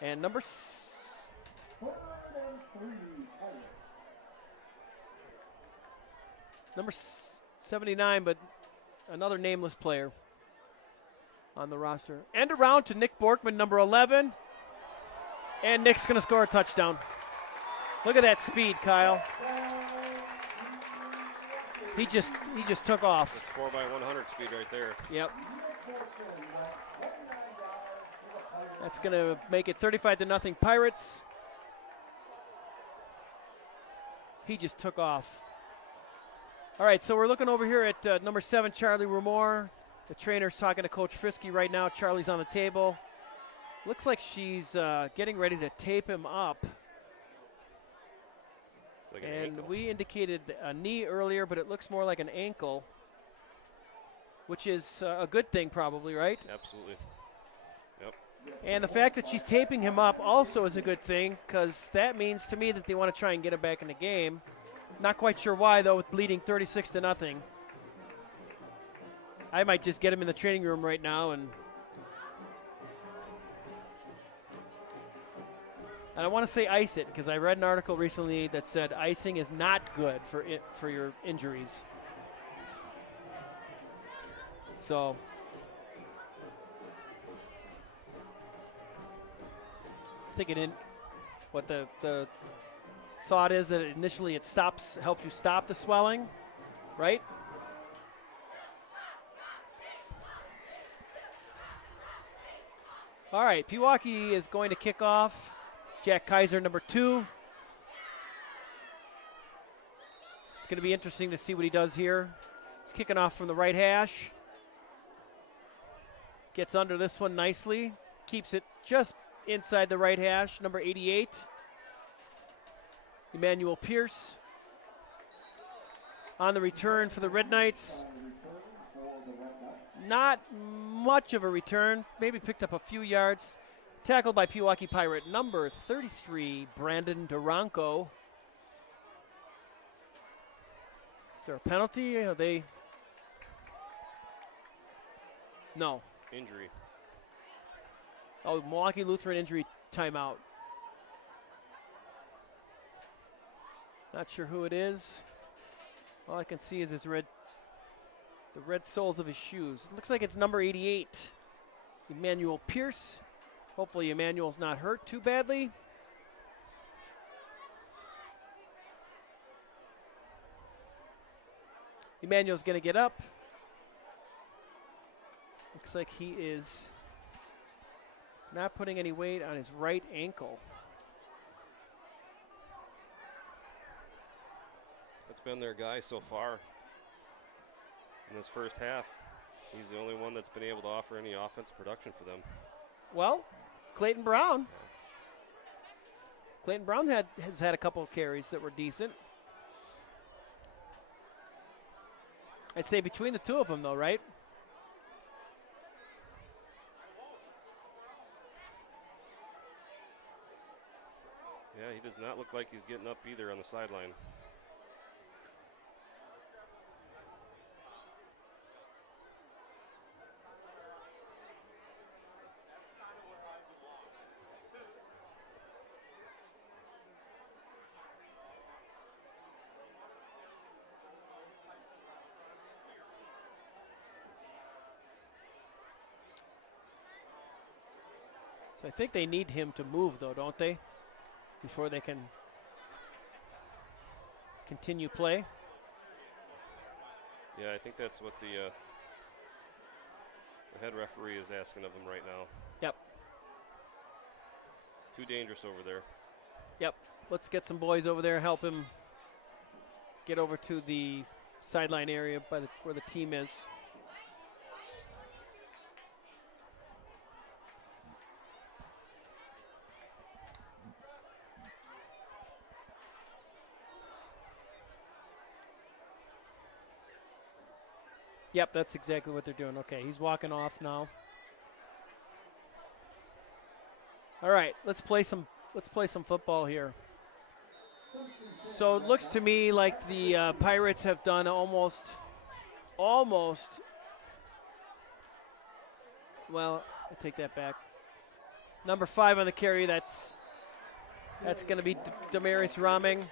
and number 79, but another nameless player on the roster. End around to Nick Borkman, number 11, and Nick's going to score a touchdown. Look at that speed, Kyle. He just took off. That's 4x100 speed right there. Yep. That's going to make it 35-0 Pirates. He just took off. All right, so we're looking over here at number 7, Charlie Rumore. The trainer's talking to Coach Frisky right now. Charlie's on the table. Looks like she's getting ready to tape him up. Like and we indicated a knee earlier, but it looks more like an ankle, which is a good thing probably, right? Absolutely. Yep. And the fact that she's taping him up also is a good thing, because that means to me that they want to try and get him back in the game. Not quite sure why, though, with leading 36-0. I might just get him in the training room right now and I want to say ice it, because I read an article recently that said icing is not good for your injuries. So think it in. What the thought is that initially it helps you stop the swelling, right? All right, Pewaukee is going to kick off. Jack Kaiser, number 2. It's going to be interesting to see what he does here. He's kicking off from the right hash. Gets under this one nicely. Keeps it just inside the right hash, number 88. Emmanuel Pierce on the return for the Red Knights. Not much of a return, maybe picked up a few yards. Tackled by Pewaukee Pirate number 33, Brandon Duranko. Is there a penalty? Are they? No. Injury. Oh, Milwaukee Lutheran injury timeout. Not sure who it is. All I can see is the red soles of his shoes. It looks like it's number 88, Emmanuel Pierce. Hopefully Emmanuel's not hurt too badly. Emmanuel's going to get up. Looks like he is not putting any weight on his right ankle. That's been their guy so far in this first half. He's the only one that's been able to offer any offensive production for them. Well, Clayton Brown. Clayton Brown has had a couple of carries that were decent. I'd say between the two of them, though, right? Yeah, he does not look like he's getting up either on the sideline. So I think they need him to move, though, don't they? Before they can continue play. Yeah, I think that's what the head referee is asking of him right now. Yep. Too dangerous over there. Yep. Let's get some boys over there, help him get over to the sideline area by where the team is. Yep, that's exactly what they're doing. Okay, he's walking off now. All right, let's play some football here. So it looks to me like the Pirates have done almost. Well, I take that back. Number 5 on the carry. That's going to be Damaris Raming,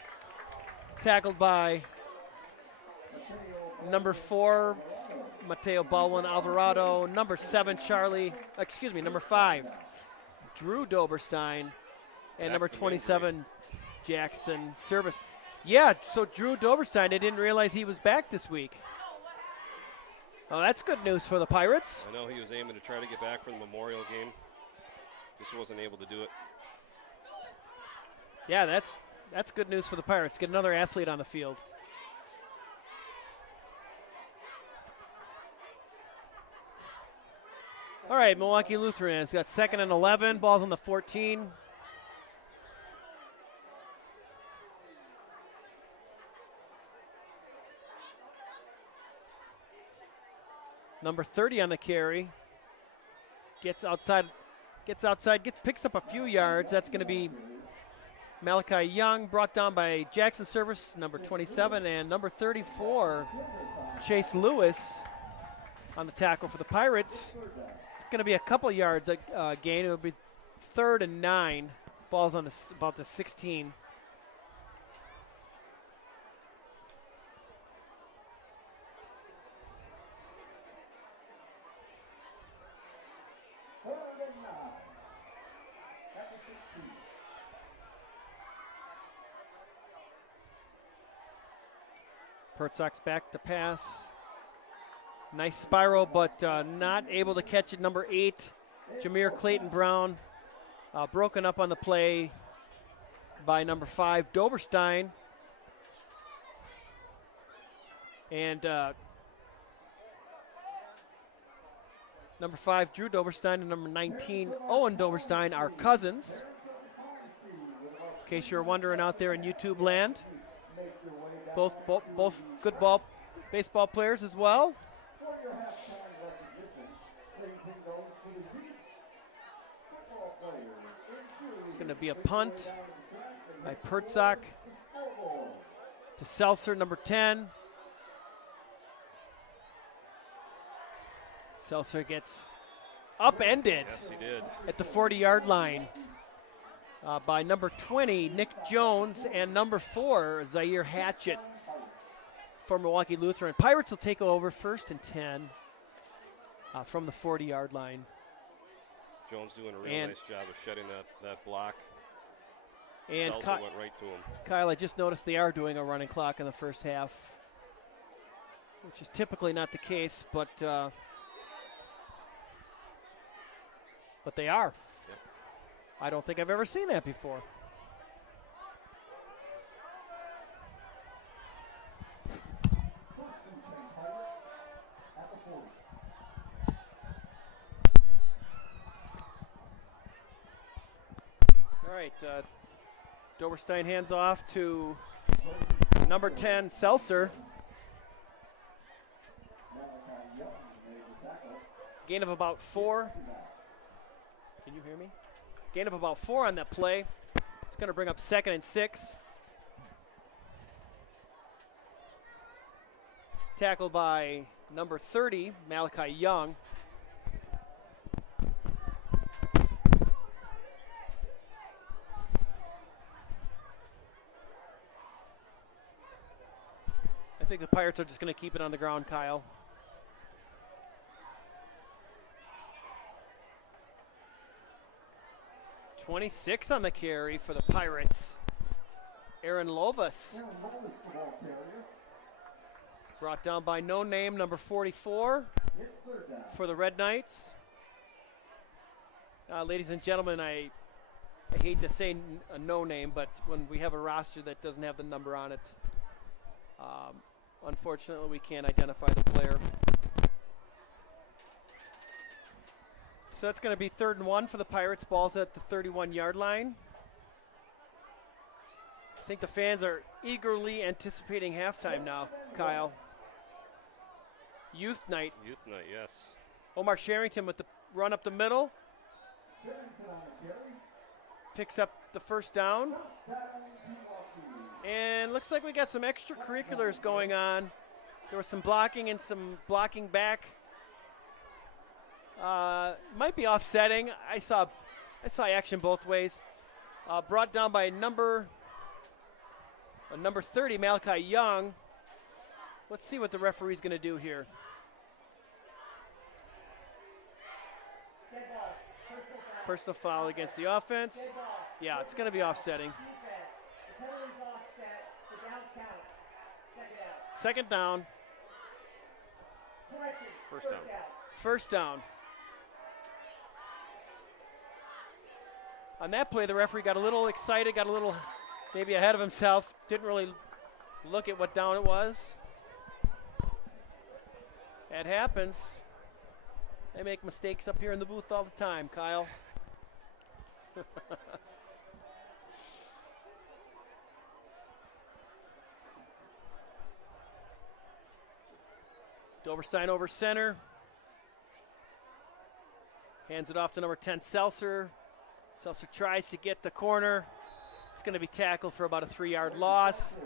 tackled by number 4. Mateo Baldwin Alvarado, number 7, number 5, Drew Doberstein, and number 27, Jackson Service. Yeah, so Drew Doberstein, I didn't realize he was back this week. Oh, that's good news for the Pirates. I know he was aiming to try to get back for the Memorial game. Just wasn't able to do it. Yeah, that's good news for the Pirates. Get another athlete on the field. All right, Milwaukee Lutheran has got 2nd and 11. Ball's on the 14. Number 30 on the carry. Gets outside, picks up a few yards. That's going to be Malachi Young, brought down by Jackson Service, number 27, and number 34, Chase Lewis on the tackle for the Pirates. Going to be a couple yards gain. It'll be 3rd and 9. Ball's on about the 16. Pertzak's back to pass. Nice spiral, but not able to catch it. Number 8, Jameer Clayton Brown, broken up on the play by number 5, Doberstein. And number 5, Drew Doberstein, and number 19, Owen Doberstein, are cousins. In case you're wondering out there in YouTube land, both good baseball players as well. It's going to be a punt by Pertzak to Seltzer, number 10. Seltzer gets upended. Yes, he did. At the 40-yard line by number 20, Nick Jones, and number 4, Zaire Hatchett for Milwaukee Lutheran. Pirates will take over 1st and 10 from the 40-yard line. Jones doing a real nice job of shutting that block. And Seltzer went right to him. Kyle, I just noticed they are doing a running clock in the first half, which is typically not the case, but they are. Yep. I don't think I've ever seen that before. All right, Doberstein hands off to number 10, Seltzer. Gain of about 4. Can you hear me? Gain of about 4 on that play. It's going to bring up 2nd and 6. Tackled by number 30, Malachi Young. I think the Pirates are just going to keep it on the ground, Kyle. .26 on the carry for the Pirates. Aaron Lovas. Brought down by no name, number 44 for the Red Knights. Ladies and gentlemen, I hate to say a no name, but when we have a roster that doesn't have the number on it, unfortunately we can't identify the player. So that's going to be 3rd and 1 for the Pirates. Ball's at the 31-yard line. I think the fans are eagerly anticipating halftime now, Kyle. Youth night. Youth night, yes. Omar Sherrington with the run up the middle. Picks up the 1st down. And looks like we got some extracurriculars going on. There was some blocking and some blocking back. Might be offsetting. I saw action both ways. Brought down by number 30, Malachi Young. Let's see what the referee's going to do here. Personal foul against the offense. Yeah, it's going to be offsetting. 2nd down. 1st down. 1st down. On that play, the referee got a little excited, got a little maybe ahead of himself. Didn't really look at what down it was. That happens. They make mistakes up here in the booth all the time, Kyle. Doberstein over center. Hands it off to number 10, Seltzer. Seltzer tries to get the corner. It's going to be tackled for about a 3-yard loss.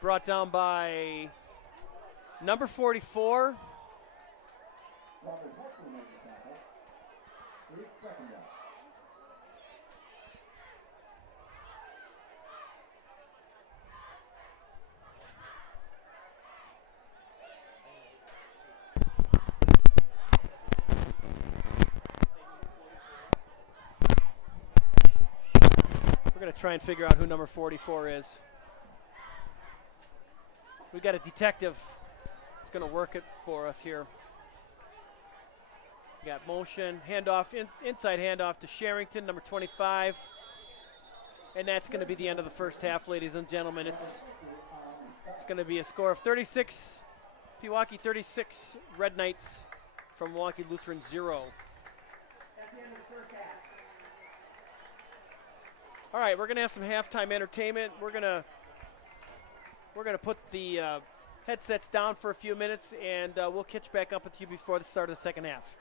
Brought down by number 44. We're going to try and figure out who number 44 is. We got a detective that's going to work it for us here. We got motion, handoff, inside handoff to Sherrington, number 25. And that's going to be the end of the first half, ladies and gentlemen. It's going to be a score of 36, Pewaukee 36, Red Knights from Milwaukee Lutheran 0. All right, we're going to have some halftime entertainment. We're going to put the headsets down for a few minutes, and we'll catch back up with you before the start of the second half.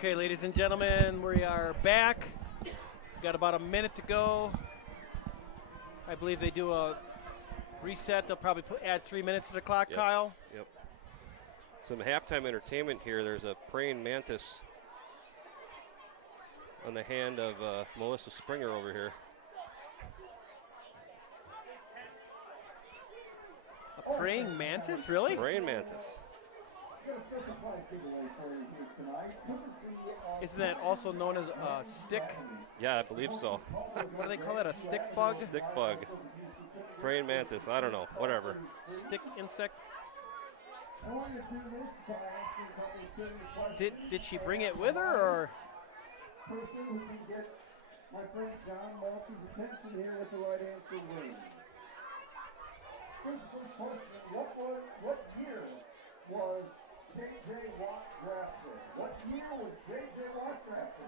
Okay, ladies and gentlemen, we are back. We've got about a minute to go. I believe they do a reset. They'll probably add 3 minutes to the clock, Yes. Kyle. Yep. Some halftime entertainment here. There's a praying mantis on the hand of Melissa Springer over here. A praying mantis, really? Praying mantis. Isn't that also known as a stick? Yeah, I believe so. What do they call that, a stick bug? Stick bug. Praying mantis. I don't know. Whatever. Stick insect? Did she bring it with her, or? Person who can get my friend John Maltby's attention here with the right answer wins. First question, what year was J.J. Watt drafted? What year was J.J. Watt drafted?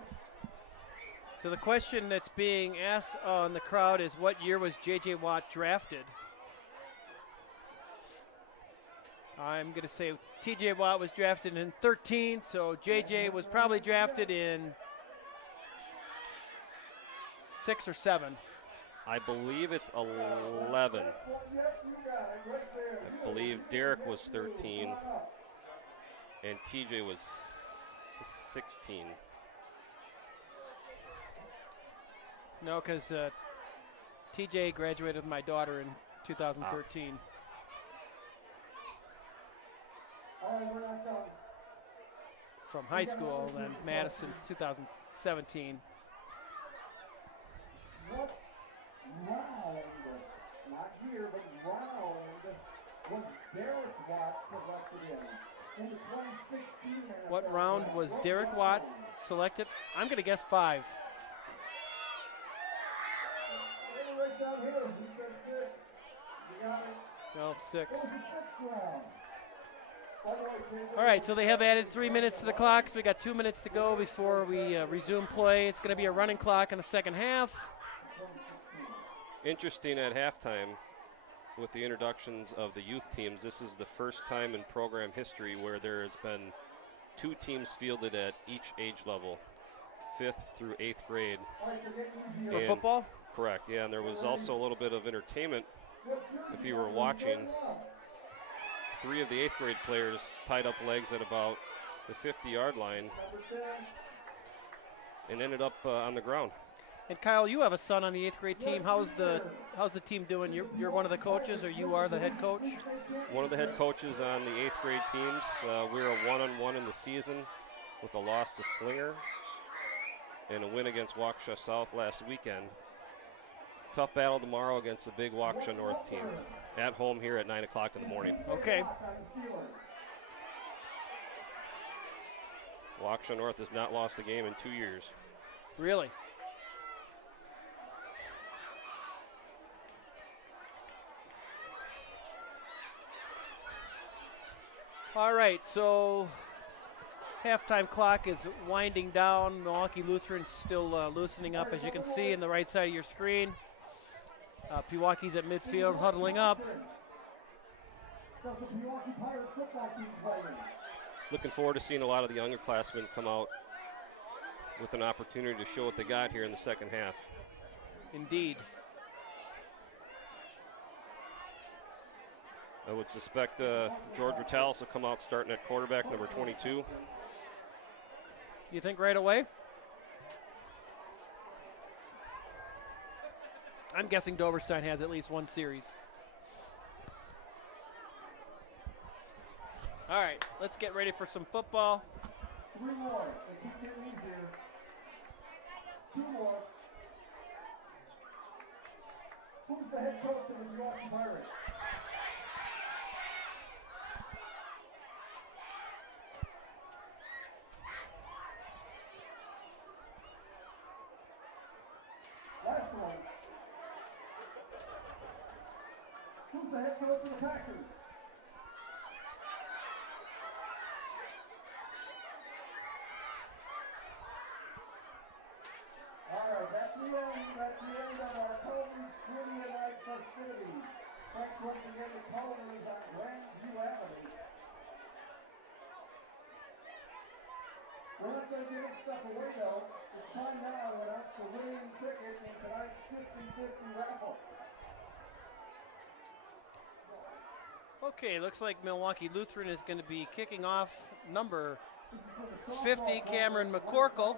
So the question that's being asked in the crowd is, what year was J.J. Watt drafted? I'm going to say T.J. Watt was drafted in 13, so J.J. was probably drafted in 6 or 7. I believe it's 11. I believe Derek was 13 and TJ was 16. No, because TJ graduated with my daughter in 2013. From high school, then Madison 2017. What round, not year, but round, was Derek Watt selected in the 2016 NFL What round was draft? Derek Watt selected? I'm going to guess 5. Right down here, he said 6. You got it. No, 6. It was the 6th round. By the way, J.J. All right, so they have added 3 minutes to the clock, so we got 2 minutes to go before we resume play. It's going to be a running clock in the second half. Interesting at halftime with the introductions of the youth teams. This is the first time in program history where there has been 2 teams fielded at each age level, 5th through 8th grade. For And- football? Correct, yeah, and there was also a little bit of entertainment if you were watching. 3 of the 8th grade players tied up legs at about the 50-yard line and ended up on the ground. And Kyle, you have a son on the 8th grade team. How's the team doing? You're one of the coaches, or you are the head coach? One of the head coaches on the 8th grade teams. We're a 1-on-1 in the season with a loss to Slinger and a win against Waukesha South last weekend. Tough battle tomorrow against the big Waukesha North team at home here at 9 o'clock in the morning. Okay. Waukesha North has not lost a game in 2 years. Really? All right, so halftime clock is winding down. Milwaukee Lutheran still loosening up, as you can see in the right side of your screen. Pewaukee's at midfield, huddling up. Does the Pewaukee Pirates football team playing? Looking forward to seeing a lot of the younger classmen come out with an opportunity to show what they got here in the second half. Indeed. I would suspect George Retalis will come out starting at quarterback, number 22. You think right away? I'm guessing Doverstein has at least 1 series. All right, let's get ready for some football. 3 more. They keep getting easier. 2 more. Who's the head coach of the Pewaukee Pirates? Last one. Who's the head coach of the Packers? All right, that's the end of our Culver's Trivia Night festivities. Thanks once again to Culver's on Grandview Avenue. We're not going to give way, though, it's time now to announce the winning ticket in tonight's 50-50 raffle. Okay, looks like Milwaukee Lutheran is going to be kicking off number 50, Cameron McCorkle.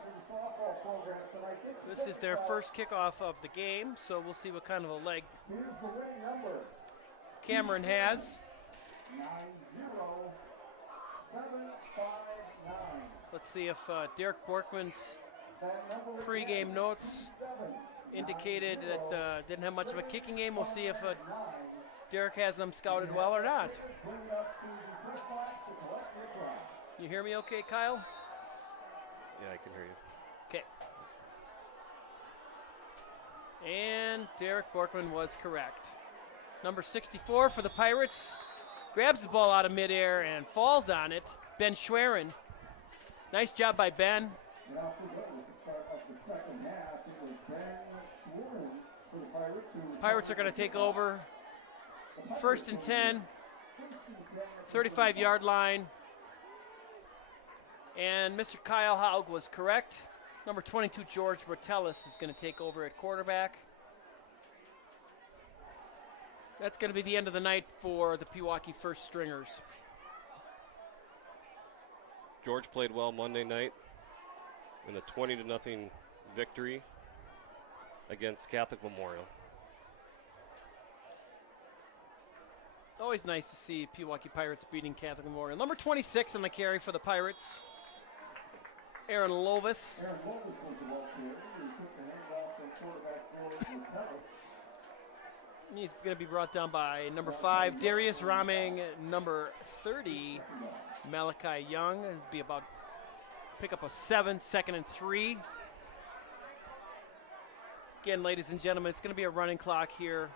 This is their first kickoff of the game, so we'll see what kind of a leg Here's the winning number. Cameron has. 90759. Let's see if Derek Borkman's pregame notes indicated that didn't have much of a kicking game. We'll see if Derek has them scouted well or not. You hear me okay, Kyle? Yeah, I can hear you. Okay. And Derek Borkman was correct. Number 64 for the Pirates grabs the ball out of midair and falls on it. Ben Schwerin. Nice job by Ben. And after that, at the start of the second half, it was Ben Schwerin for the Pirates. Pirates are going to take over. First and 10, 35-yard line. And Mr. Kyle Haug was correct. Number 22, George Rotellis, is going to take over at quarterback. That's going to be the end of the night for the Pewaukee first stringers. George played well Monday night in a 20-0 victory against Catholic Memorial. Always nice to see Pewaukee Pirates beating Catholic Memorial. Number 26 on the carry for the Pirates, Aaron Lovis. Aaron Lovis was the ball carrier. He took the handoff from quarterback George Rotellis. He's going to be brought down by number 5, Darius Raming. Number 30, Malachi Young. This will be about pick up a 7, 2nd and 3. Again, ladies and gentlemen, it's going to be a running clock here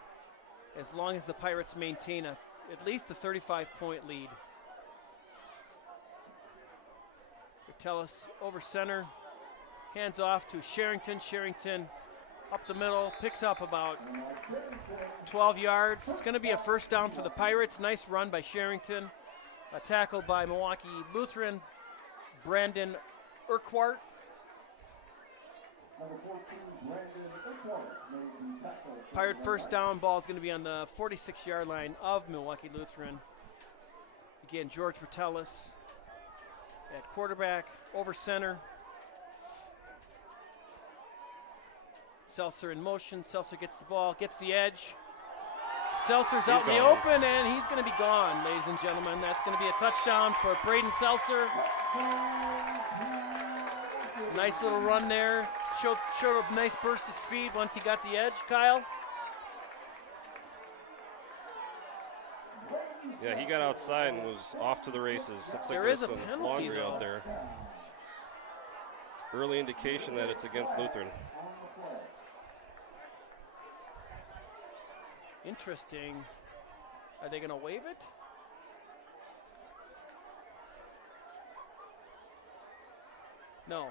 as long as the Pirates maintain at least a 35-point lead. Rotellis over center, hands off to Sherrington. Sherrington up the middle, picks up about 12 yards. It's going to be a first down for the Pirates. Nice run by Sherrington. A tackle by Milwaukee Lutheran, Brandon Urquhart. Number 14, Brandon Urquhart made the tackle. Pirate first down ball is going to be on the 46-yard line of Milwaukee Lutheran. Again, George Rotellis at quarterback, over center. Seltzer in motion. Seltzer gets the ball, gets the edge. Seltzer's out in the open, and he's going to be gone, ladies and gentlemen. That's going to be a touchdown for Braden Seltzer. Nice little run there. Showed a nice burst of speed once he got the edge, Kyle. Yeah, he got outside and was off to the races. Looks like There there's is a some penalty, laundry out though. there. Early indication that it's against Lutheran. Interesting. Are they going to waive it? No.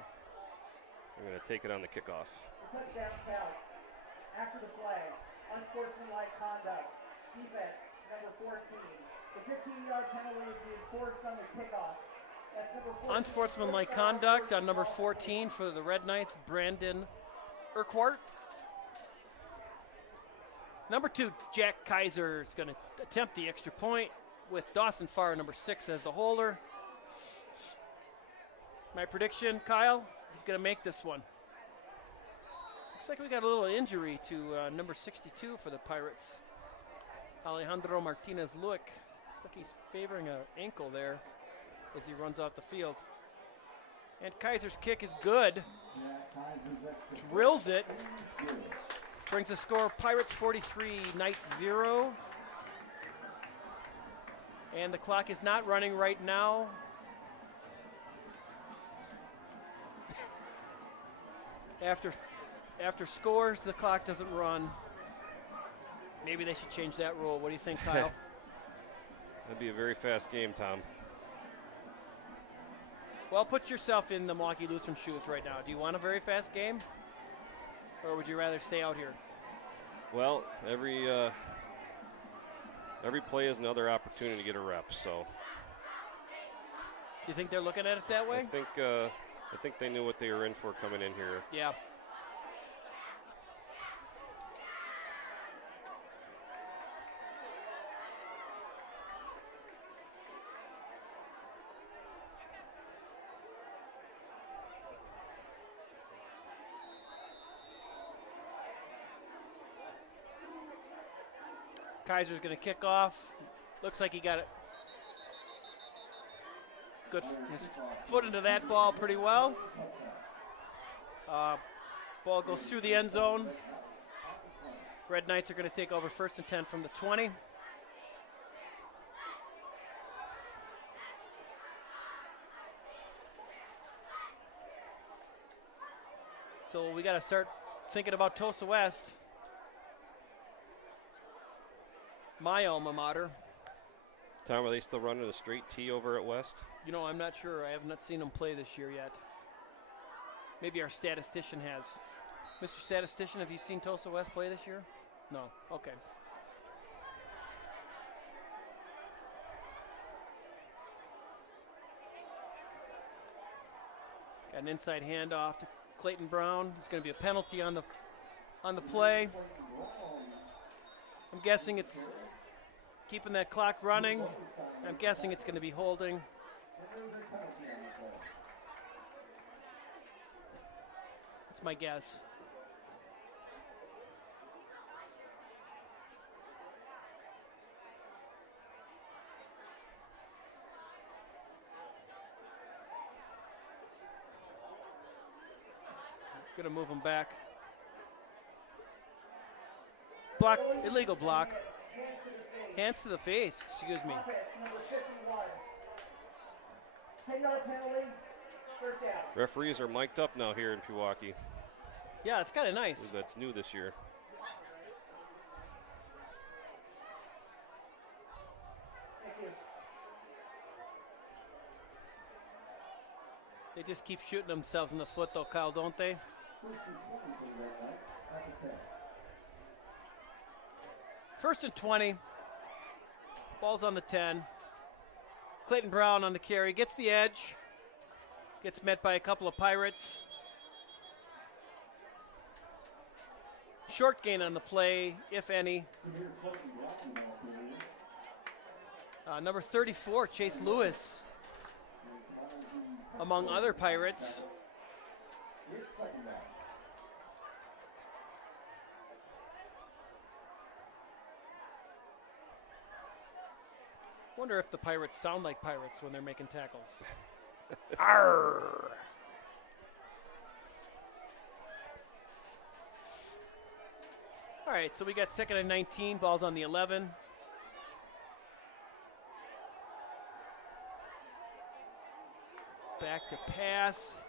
I'm going to take it on the kickoff. Touchdown counts. After the flag, unsportsmanlike conduct. Defense, number 14. The 15-yard penalty is being enforced on the kickoff. That's number 14. Unsportsmanlike conduct on number 14 for the Red Knights, Brandon Urquhart. Number 2, Jack Kaiser is going to attempt the extra point with Dawson Farr, number 6, as the holder. My prediction, Kyle, he's going to make this one. Looks like we got a little injury to number 62 for the Pirates. Alejandro Martinez-Luick. Looks like he's favoring an ankle there as he runs off the field. And Kaiser's kick is good. Drills it. Brings the score Pirates 43, Knights 0. And the clock is not running right now. After scores, the clock doesn't run. Maybe they should change that rule. What do you think, Kyle? That'd be a very fast game, Tom. Well, put yourself in the Milwaukee Lutheran shoes right now. Do you want a very fast game? Or would you rather stay out here? Well, every play is another opportunity to get a rep. So Do you think they're looking at it that way? I think I think they knew what they were in for coming in here. Yeah. Kaiser's going to kick off. Looks like he got it. Good, his foot into that ball pretty well. Ball goes through the end zone. Red Knights are going to take over 1st and 10 from the 20. So we got to start thinking about Tulsa West. My alma mater. Tom, are they still running a straight T over at West? You know, I'm not sure. I have not seen them play this year yet. Maybe our statistician has. Mr. Statistician, have you seen Tulsa West play this year? No. Okay. Got an inside handoff to Clayton Brown. It's going to be a penalty on the play. I'm guessing it's keeping that clock running. I'm guessing it's going to be holding. That's my guess. Going to move him back. Block, illegal block. Hands to the face, excuse me. Referees are mic'd up now here in Pewaukee. Yeah, it's kind of nice. That's new this year. They just keep shooting themselves in the foot though, Kyle, don't they? First and 20. Ball's on the 10. Clayton Brown on the carry. Gets the edge. Gets met by a couple of Pirates. Short gain on the play, if any. Number 34, Chase Lewis, among other Pirates. Wonder if the Pirates sound like pirates when they're making tackles. Arr! All right, so we got 2nd and 19. Ball's on the 11. Back to pass.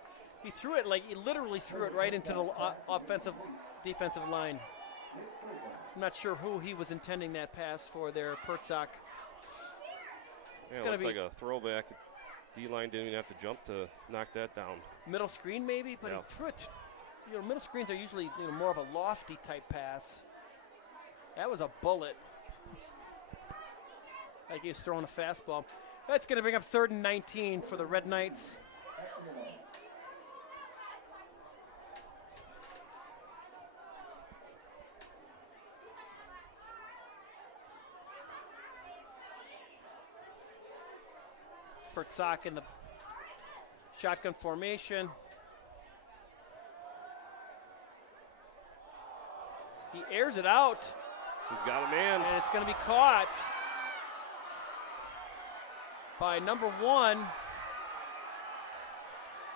He threw it he literally threw it right into the defensive line. I'm not sure who he was intending that pass for there, Pertzak. Yeah, it looked like a throwback. D-line didn't even have to jump to knock that down. Middle screen maybe, but he threw it. You know, middle screens are usually more of a lofty type pass. That was a bullet. Like he was throwing a fastball. That's going to bring up 3rd and 19 for the Red Knights. Pertzak in the shotgun formation. He airs it out. He's got a man. And it's going to be caught by number 1.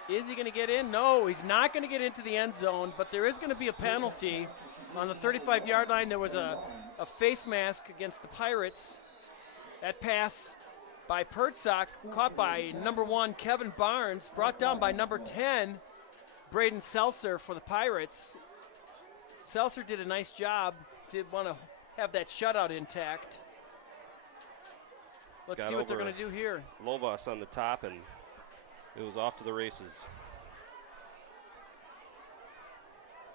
Is he going to get in? No, he's not going to get into the end zone, but there is going to be a penalty. On the 35-yard line, there was a face mask against the Pirates. That pass by Pertzak, caught by number 1, Kevin Barnes, brought down by number 10, Braden Seltzer for the Pirates. Seltzer did a nice job. Did want to have that shutout intact. Let's see what they're going to do here. Lovas on the top, and it was off to the races.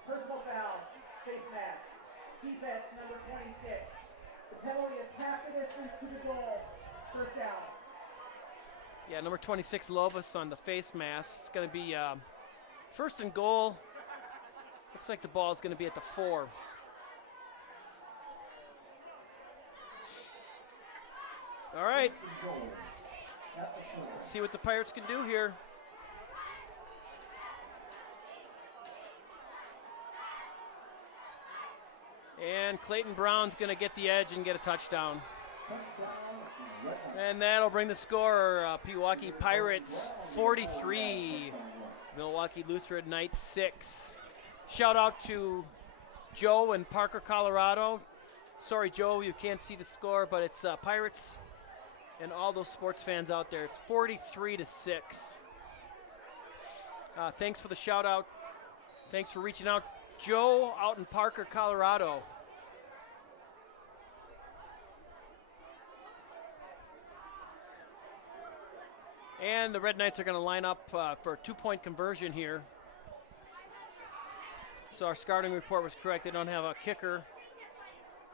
Personal foul, face mask, defense number 26. The penalty is half the distance to the goal. First down. Yeah, number 26, Lovis on the face mask. It's going to be first and goal. Looks like the ball is going to be at the 4. All right. Let's see what the Pirates can do here. And Clayton Brown's going to get the edge and get a touchdown. And that'll bring the score, Pewaukee Pirates 43, Milwaukee Lutheran Knights 6. Shout out to Joe in Parker, Colorado. Sorry, Joe, you can't see the score, but it's Pirates and all those sports fans out there. It's 43-6. Thanks for the shout out. Thanks for reaching out. Joe out in Parker, Colorado. And the Red Knights are going to line up for a 2-point conversion here. So our scouting report was correct. They don't have a kicker.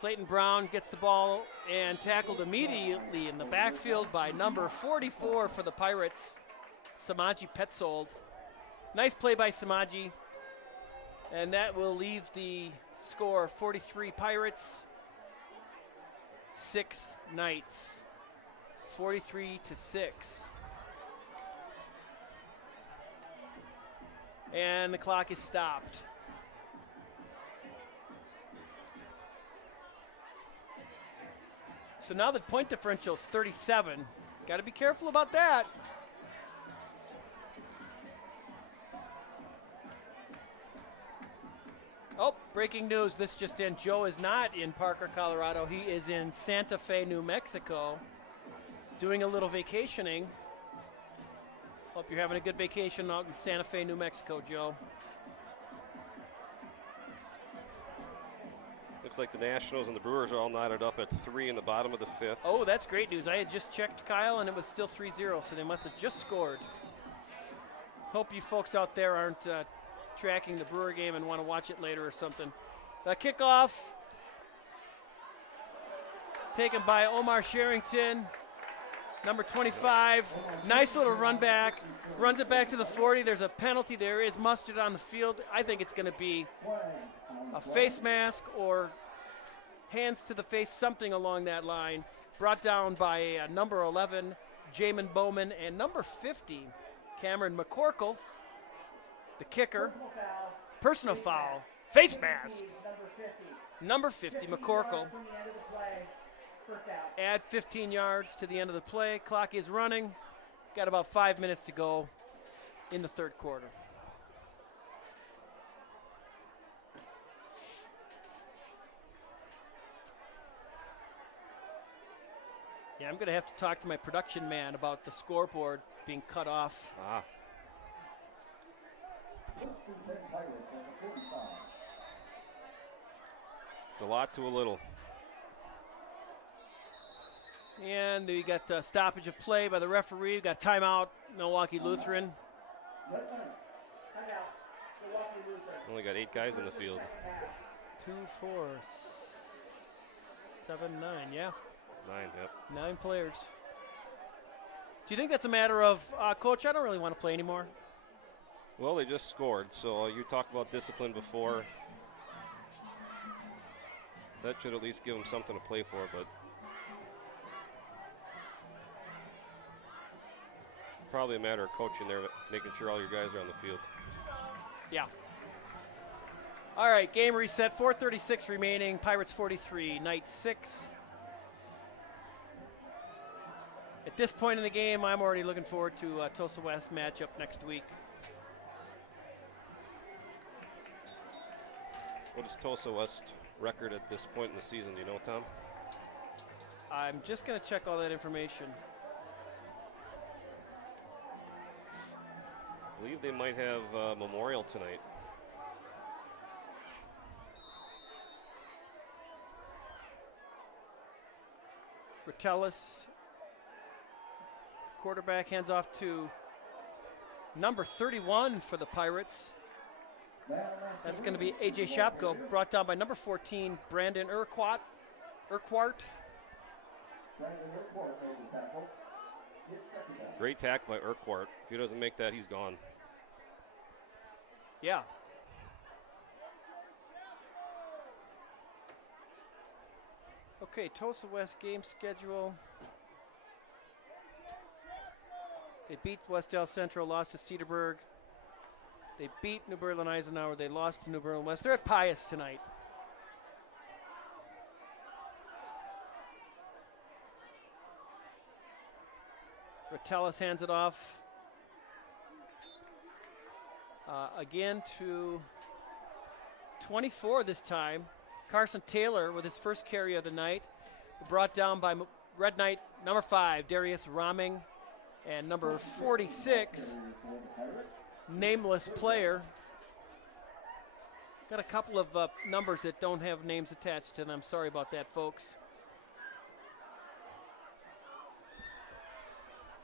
Clayton Brown gets the ball and tackled immediately in the backfield by number 44 for the Pirates, Samaji Petzold. Nice play by Samaji. And that will leave the score 43 Pirates, 6 Knights. 43-6. And the clock is stopped. So now the point differential is 37. Got to be careful about that. Oh, breaking news. This just in. Joe is not in Parker, Colorado. He is in Santa Fe, New Mexico, doing a little vacationing. Hope you're having a good vacation out in Santa Fe, New Mexico, Joe. Looks like the Nationals and the Brewers are all knotted up at 3 in the bottom of the 5th. Oh, that's great news. I had just checked, Kyle, and it was still 3-0, so they must have just scored. Hope you folks out there aren't tracking the Brewer game and want to watch it later or something. The kickoff taken by Omar Sherrington, number 25. Nice little run back. Runs it back to the 40. There's a penalty. There is mustard on the field. I think it's going to be a face mask or hands to the face, something along that line. Brought down by number 11, Jamin Bowman, and number 50, Cameron McCorkle, the kicker. Personal foul. Face mask. Number 50, McCorkle. Add 15 yards to the end of the play. Clock is running. Got about 5 minutes to go in the third quarter. Yeah, I'm going to have to talk to my production man about the scoreboard being cut off. It's a lot to a little. And we got a stoppage of play by the referee. Got a timeout, Milwaukee Lutheran. Only got 8 guys in the field. 2, 4, 7, 9, yeah. 9, yep. 9 players. Do you think that's a matter of, Coach, I don't really want to play anymore? Well, they just scored, so you talked about discipline before. That should at least give them something to play for, but probably a matter of coaching there, making sure all your guys are on the field. Yeah. All right, game reset, 4:36 remaining. Pirates 43, Knights 6. At this point in the game, I'm already looking forward to Tulsa West matchup next week. What is Tulsa West record at this point in the season? Do you know, Tom? I'm just going to check all that information. I believe they might have Memorial tonight. Rotellus, quarterback, hands off to number 31 for the Pirates. That's going to be A.J. Shopko, brought down by number 14, Brandon Urquhart. Great tackle by Urquhart. If he doesn't make that, he's gone. Yeah. Okay, Tulsa West game schedule. They beat Westdale Central, lost to Cedarburg. They beat New Berlin Eisenhower. They lost to New Berlin West. They're at Pius tonight. Rotellus hands it off again to 24 this time. Carson Taylor with his first carry of the night. Brought down by Red Knight number 5, Darius Roming, and number 46, nameless player. Got a couple of numbers that don't have names attached to them. Sorry about that, folks.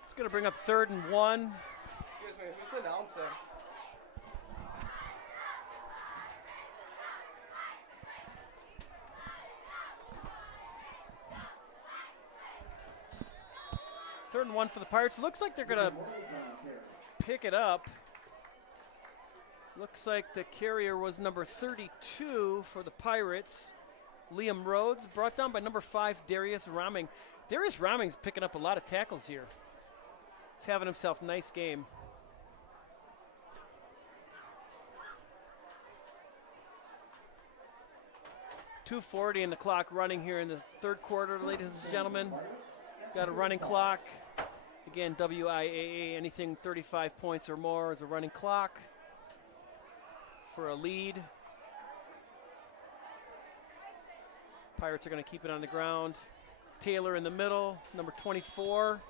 It's going to bring up 3rd and 1. Excuse me, who's the announcer? Third and 1 for the Pirates. Looks like they're going to pick it up. Looks like the carrier was number 32 for the Pirates. Liam Rhodes, brought down by number 5, Darius Roming. Darius Roming's picking up a lot of tackles here. He's having himself a nice game. .240 in the clock running here in the third quarter, ladies and gentlemen. Got a running clock. Again, WIAA, anything 35 points or more is a running clock for a lead. Pirates are going to keep it on the ground. Taylor in the middle, number 24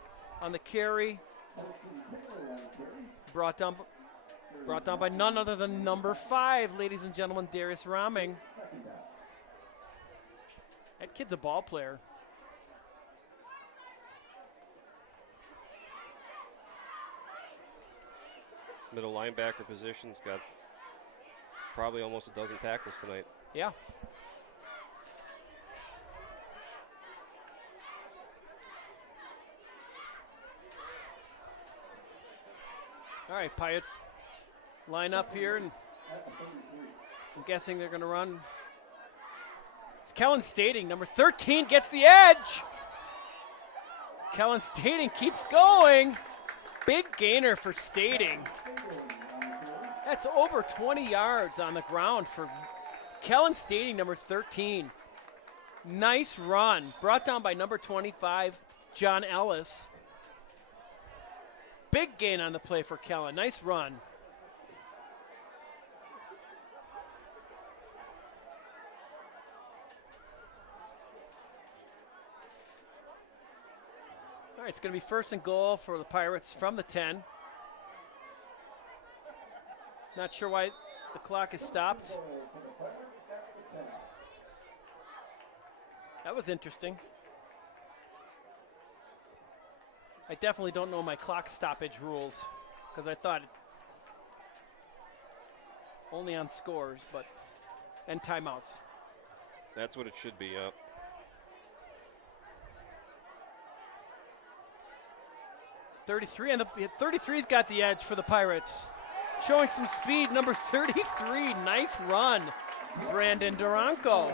on the carry. Brought down by none other than number 5, ladies and gentlemen, Darius Roming. That kid's a ball player. Middle linebacker position's got probably almost a dozen tackles tonight. Yeah. All right, Pirates line up here, and I'm guessing they're going to run. It's Kellen Stading, number 13, gets the edge. Kellen Stading keeps going. Big gainer for Stading. That's over 20 yards on the ground for Kellen Stading, number 13. Nice run. Brought down by number 25, John Ellis. Big gain on the play for Kellen. Nice run. All right, it's going to be 1st and goal for the Pirates from the 10. Not sure why the clock is stopped. That was interesting. I definitely don't know my clock stoppage rules because I thought only on scores, but and timeouts. That's what it should be, yeah. It's 33, and the 33's got the edge for the Pirates. Showing some speed, number 33. Nice run, Brandon Duranko.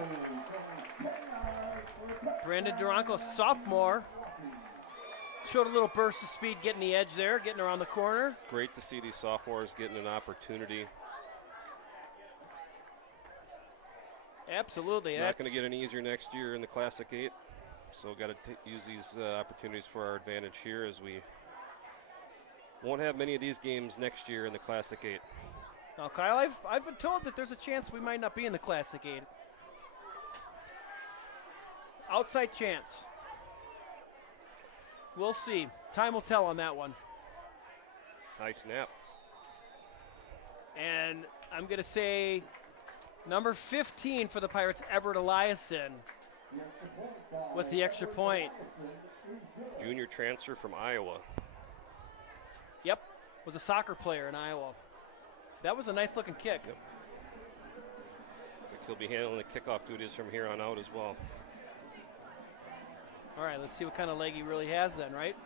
Brandon Duranko, sophomore. Showed a little burst of speed getting the edge there, getting around the corner. Great to see these sophomores getting an opportunity. Absolutely. It's not going to get any easier next year in the Classic 8. So got to use these opportunities for our advantage here, as we won't have many of these games next year in the Classic 8. Now, Kyle, I've been told that there's a chance we might not be in the Classic 8. Outside chance. We'll see. Time will tell on that one. High snap. And I'm going to say number 15 for the Pirates, Everett Eliason, with the extra point. Junior transfer from Iowa. Yep, was a soccer player in Iowa. That was a nice-looking kick. Yep. So he'll be handling the kickoff duties from here on out as well. All right, let's see what kind of leg he really has then, right?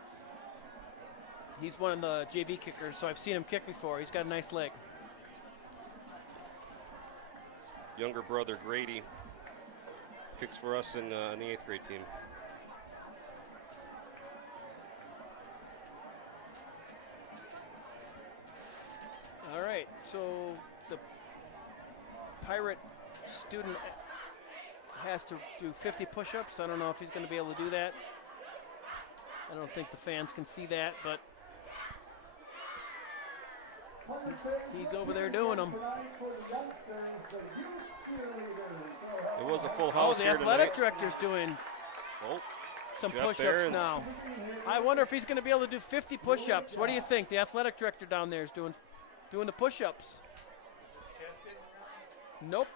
He's one of the JV kickers, so I've seen him kick before. He's got a nice leg. Younger brother Grady kicks for us in the 8th grade team. All right, so the Pirate student has to do 50 push-ups. I don't know if he's going to be able to do that. I don't think the fans can see that, but he's over there doing them. It was a full Oh, house the here athletic tonight. director's doing Oh, some Jeff push-ups Behrens. now. I wonder if he's going to be able to do 50 push-ups. What do you think? The athletic director down there is doing the push-ups. Nope.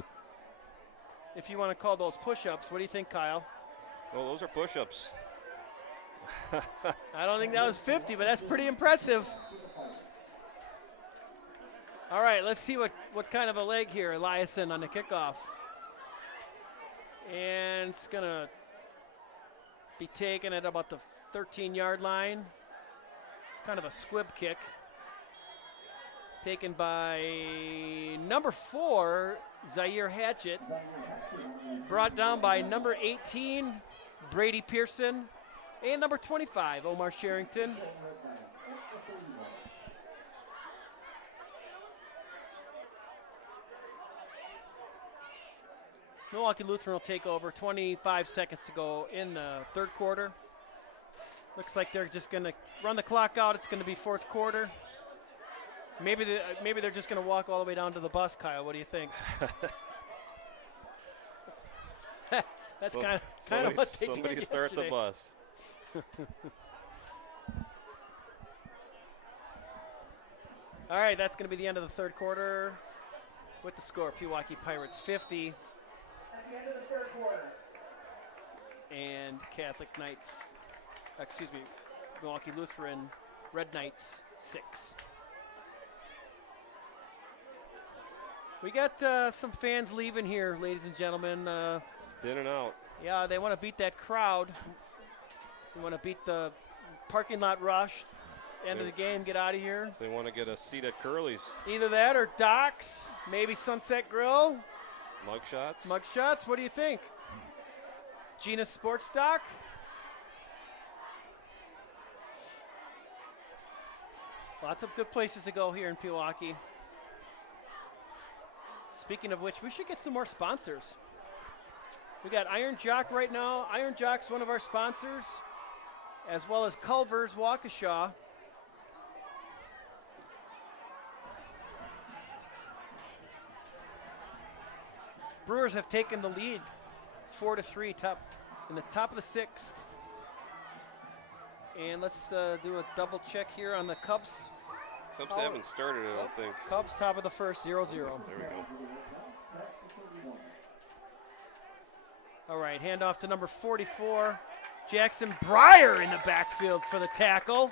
If you want to call those push-ups, what do you think, Kyle? Oh, those are push-ups. I don't think that was 50, but that's pretty impressive. All right, let's see what kind of a leg here, Eliason on the kickoff. And it's going to be taken at about the 13-yard line. It's kind of a squib kick. Taken by number 4, Zaire Hatchett. Brought down by number 18, Brady Pearson. And number 25, Omar Sherrington. Milwaukee Lutheran will take over. 25 seconds to go in the third quarter. Looks like they're just going to run the clock out. It's going to be fourth quarter. Maybe they're just going to walk all the way down to the bus, Kyle. What do you think? That's kind of what they did Somebody start the yesterday. bus. All right, that's going to be the end of the third quarter with the score. Pewaukee Pirates 50 At the end of the third quarter. and Milwaukee Lutheran Red Knights 6. We got some fans leaving here, ladies and gentlemen. Just in and out. Yeah, they want to beat that crowd. They want to beat the parking lot rush. End of the game, get out of here. They want to get a seat at Curly's. Either that or Doc's, maybe Sunset Grill. Mugshots. Mugshots, what do you think? Gina's Sports Doc? Lots of good places to go here in Pewaukee. Speaking of which, we should get some more sponsors. We got Iron Jock right now. Iron Jock's one of our sponsors, as well as Culver's Waukesha. Brewers have taken the lead 4-3 in the top of the sixth. And let's do a double check here on the Cubs. Cubs haven't started, I don't think. Cubs top of the first, 0-0. There we go. All right, handoff to number 44. Jackson Breyer in the backfield for the tackle.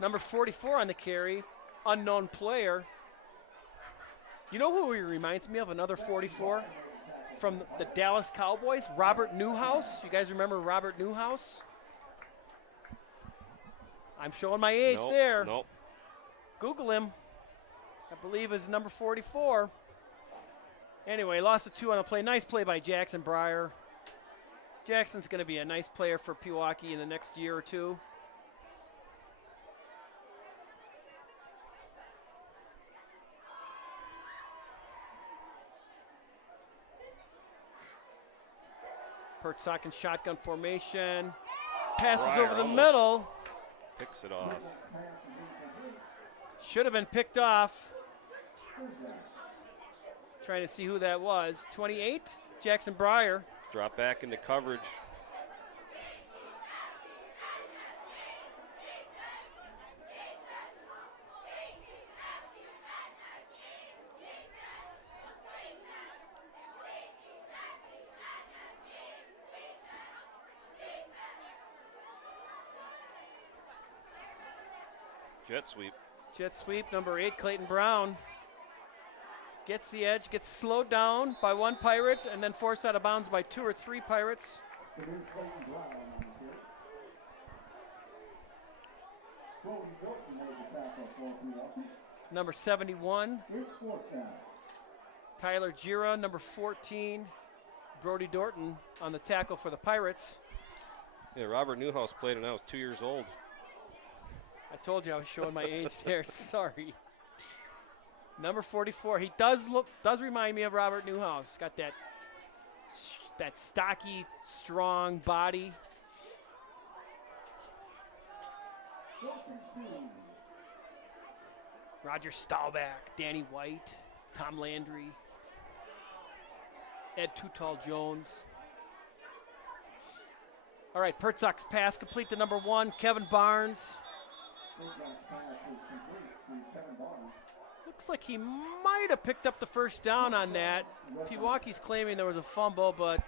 Number 44 on the carry, unknown player. You know who he reminds me of, another 44 from the Dallas Cowboys? Robert Newhouse. You guys remember Robert Newhouse? I'm showing my age there. Nope. Google him. I believe is number 44. Anyway, lost a 2 on the play. Nice play by Jackson Breyer. Jackson's going to be a nice player for Pewaukee in the next year or two. Pertsock in shotgun formation. Passes Breyer over the almost middle. picks it off. Should have been picked off. Trying to see who that was. 28, Jackson Breyer. Drop back into coverage. Jet sweep. Jet sweep, number 8, Clayton Brown. Gets the edge, gets slowed down by one Pirate, and then forced out of bounds by 2 or 3 Pirates. Brody Dorton made the tackle for Milwaukee. Number 71, It's fourth down. Tyler Gira. Number 14, Brody Dorton on the tackle for the Pirates. Yeah, Robert Newhouse played when I was 2 years old. I told you I was showing my age there. Sorry. Number 44. He does remind me of Robert Newhouse. Got that stocky, strong body. Roger Staubach, Danny White, Tom Landry, Ed Too Tall Jones. All right, Pertzak's pass complete to number 1, Kevin Barnes. Looks like he might have picked up the first down on that. Pewaukee's claiming there was a fumble, but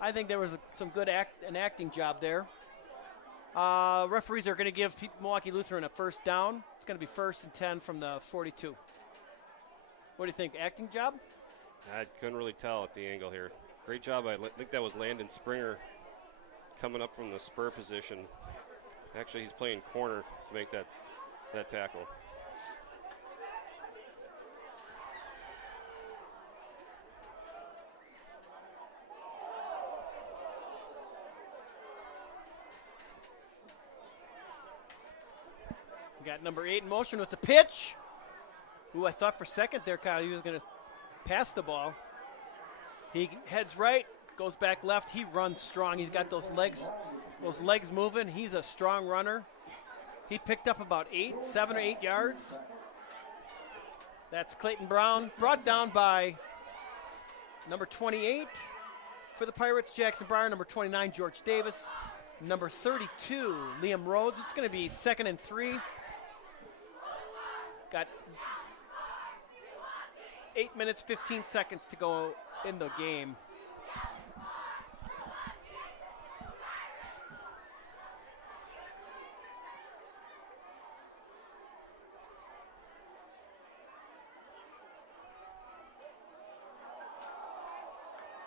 I think there was some good acting job there. Referees are going to give Milwaukee Lutheran a first down. It's going to be 1st and 10 from the 42. What do you think, acting job? I couldn't really tell at the angle here. Great job. I think that was Landon Springer coming up from the spur position. Actually, he's playing corner to make that tackle. Got number 8 in motion with the pitch. Ooh, I thought for a second there, Kyle, he was going to pass the ball. He heads right, goes back left. He runs strong. He's got those legs moving. He's a strong runner. He picked up about 7 or 8 yards. That's Clayton Brown, brought down by number 28 for the Pirates, Jackson Breyer. Number 29, George Davis. Number 32, Liam Rhodes. It's going to be 2nd and 3. Got 8 minutes, 15 seconds to go in the game.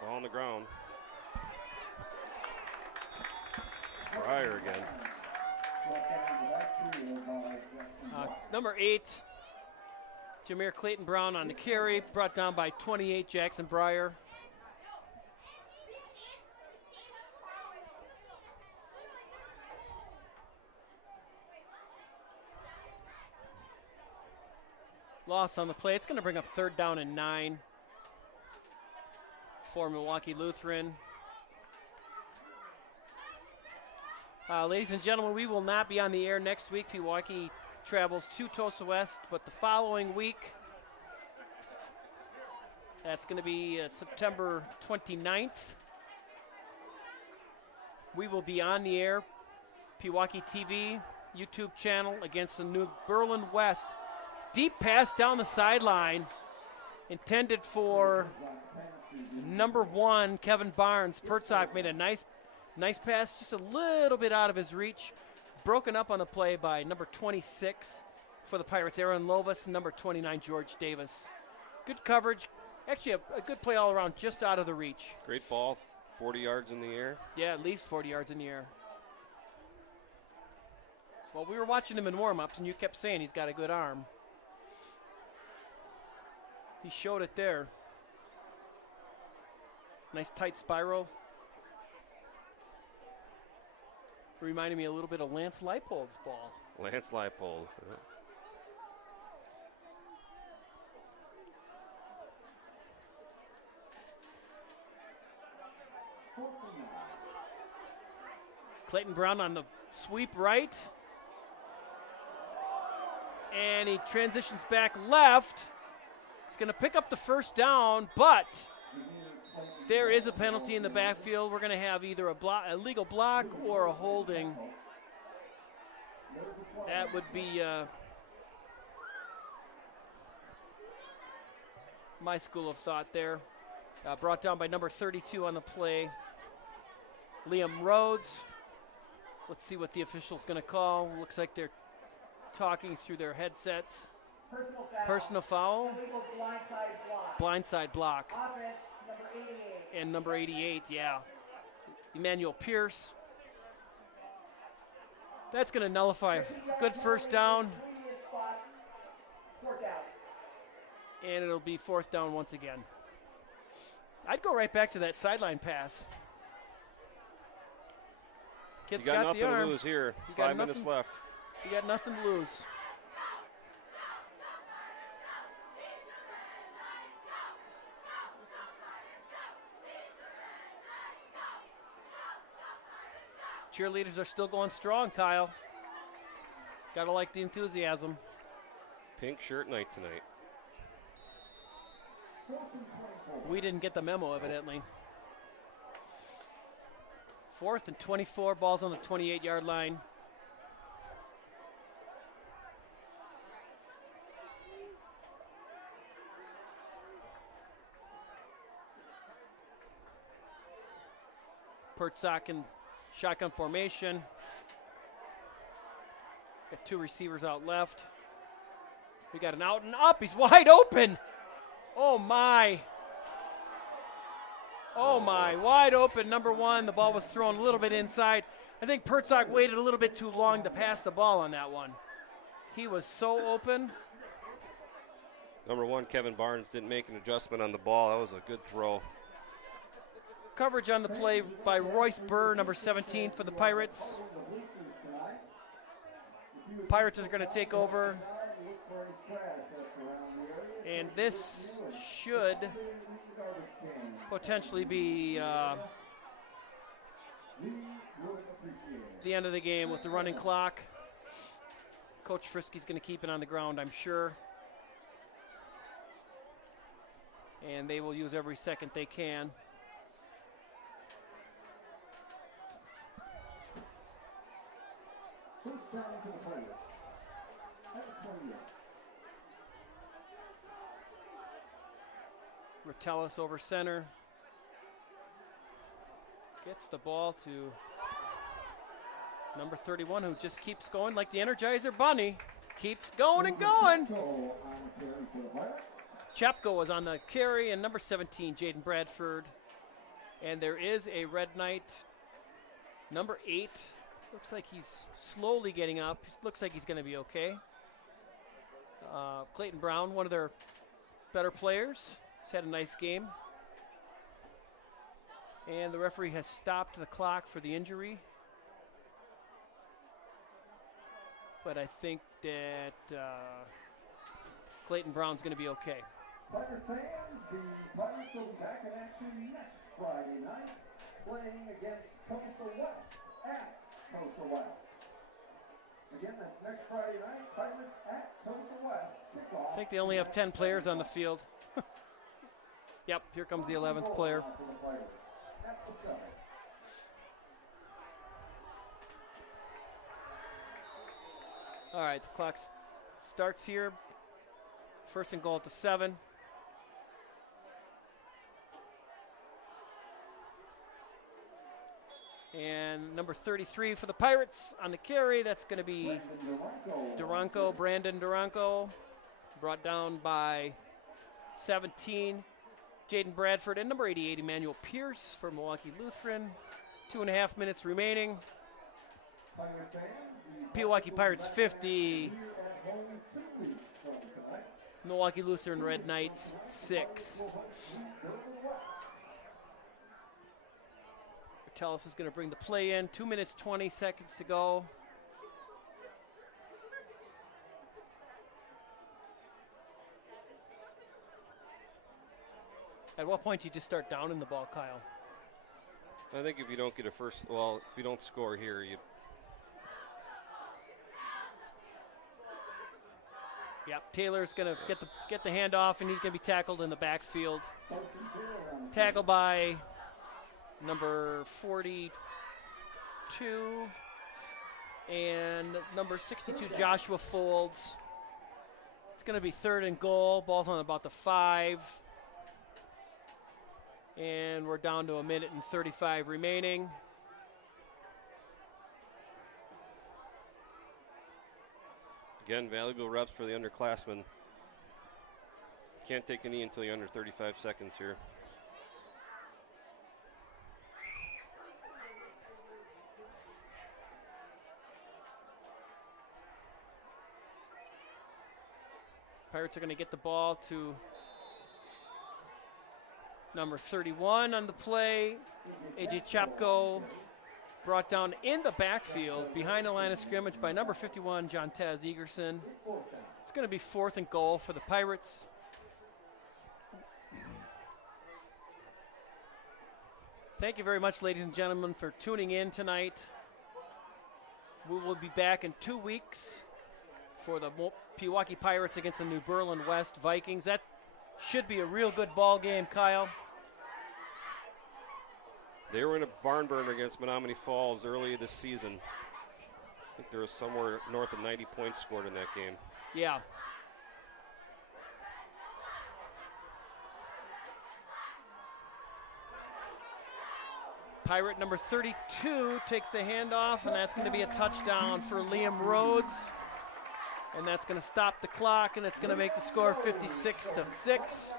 Ball on the ground. Breyer again. Number 8, Jameer Clayton Brown on the carry, brought down by 28, Jackson Breyer. Loss on the play. It's going to bring up 3rd down and 9 for Milwaukee Lutheran. Ladies and gentlemen, we will not be on the air next week. Pewaukee travels to Tosa West, but the following week, that's going to be September 29th. We will be on the air, Pewaukee TV, YouTube channel against the New Berlin West. Deep pass down the sideline, intended for number 1, Kevin Barnes. Pertzak made a nice pass, just a little bit out of his reach. Broken up on the play by number 26 for the Pirates, Aaron Lovis, and number 29, George Davis. Good coverage. Actually, a good play all around, just out of the reach. Great ball, 40 yards in the air. Yeah, at least 40 yards in the air. Well, we were watching him in warm-ups, and you kept saying he's got a good arm. He showed it there. Nice tight spiral. Reminded me a little bit of Lance Leipold's ball. Lance Leipold. Clayton Brown on the sweep right. And he transitions back left. He's going to pick up the first down, but there is a penalty in the backfield. We're going to have either a legal block or a holding. That would be my school of thought there. Brought down by number 32 on the play, Liam Rhodes. Let's see what the official's going to call. Looks like they're talking through their headsets. Personal foul. Illegal blindside block. Blindside block. Offense, number 88. And number 88, yeah. Emmanuel Pierce. That's going to nullify. Good first down. Previous spot, 4th down. And it'll be 4th down once again. I'd go right back to that sideline pass. Kid's You got got nothing the arm. to lose here. You got 5 minutes nothing- left. You got nothing to lose. Cheerleaders are still going strong, Kyle. Gotta like the enthusiasm. Pink shirt night tonight. We didn't get the memo, evidently. 4th and 24, balls on the 28-yard line. Pertzak in shotgun formation. Got 2 receivers out left. We got an out and up. He's wide open. Oh, my. Oh, my. Wide open, number 1. The ball was thrown a little bit inside. I think Pertzak waited a little bit too long to pass the ball on that one. He was so open. Number 1, Kevin Barnes didn't make an adjustment on the ball. That was a good throw. Coverage on the play by Royce Burr, number 17 for the Pirates. Pirates are going to take over. And this should potentially be the end of the game with the running clock. Coach Frisky's going to keep it on the ground, I'm sure. And they will use every second they can. First down to the Pirates. At the 28. Rotellus over center. Gets the ball to number 31, who just keeps going like the Energizer Bunny. Keeps going and going. Chapko was on the carry, and number 17, Jaden Bradford. And there is a Red Knight, number 8. Looks like he's slowly getting up. Looks like he's going to be okay. Clayton Brown, one of their better players. He's had a nice game. And the referee has stopped the clock for the injury. But I think that Clayton Brown's going to be okay. Pirate fans, the Pirates will be back in action next Friday night, playing against Tulsa West at Tulsa West. Again, that's next Friday night, Pirates at Tulsa West. Kickoff. I think they only have 10 players on the field. Yep, here comes the 11th player. All right, the clock starts here. 1st and goal at the 7. And number 33 for the Pirates on the carry. That's going to be Duranko, Brandon Duranko, brought down by 17, Jaden Bradford, and number 88, Emmanuel Pierce for Milwaukee Lutheran. 2.5 minutes remaining. Pewaukee Pirates 50, Milwaukee Lutheran Red Knights 6. Tellus is going to bring the play in. 2 minutes, 20 seconds to go. At what point do you just start downing the ball, Kyle? I think if you don't get a first, well, if you don't score here, you. Yep, Taylor's going to get the handoff, and he's going to be tackled in the backfield. Tackle by number 42 and number 62, Joshua Folds. It's going to be 3rd and goal. Ball's on about the 5. And we're down to 1 minute and 35 remaining. Again, valuable reps for the underclassmen. Can't take a knee until you're under 35 seconds here. Pirates are going to get the ball to number 31 on the play. A.J. Chapko brought down in the backfield behind the line of scrimmage by number 51, John Taz Egerson. It's going to be 4th and goal for the Pirates. Thank you very much, ladies and gentlemen, for tuning in tonight. We will be back in 2 weeks for the Pewaukee Pirates against the New Berlin West Vikings. That should be a real good ball game, Kyle. They were in a barn burner against Menominee Falls early this season. I think there was somewhere north of 90 points scored in that game. Yeah. Pirate number 32 takes the handoff, and that's going to be a touchdown for Liam Rhodes. And that's going to stop the clock, and it's going to make the score 56-6.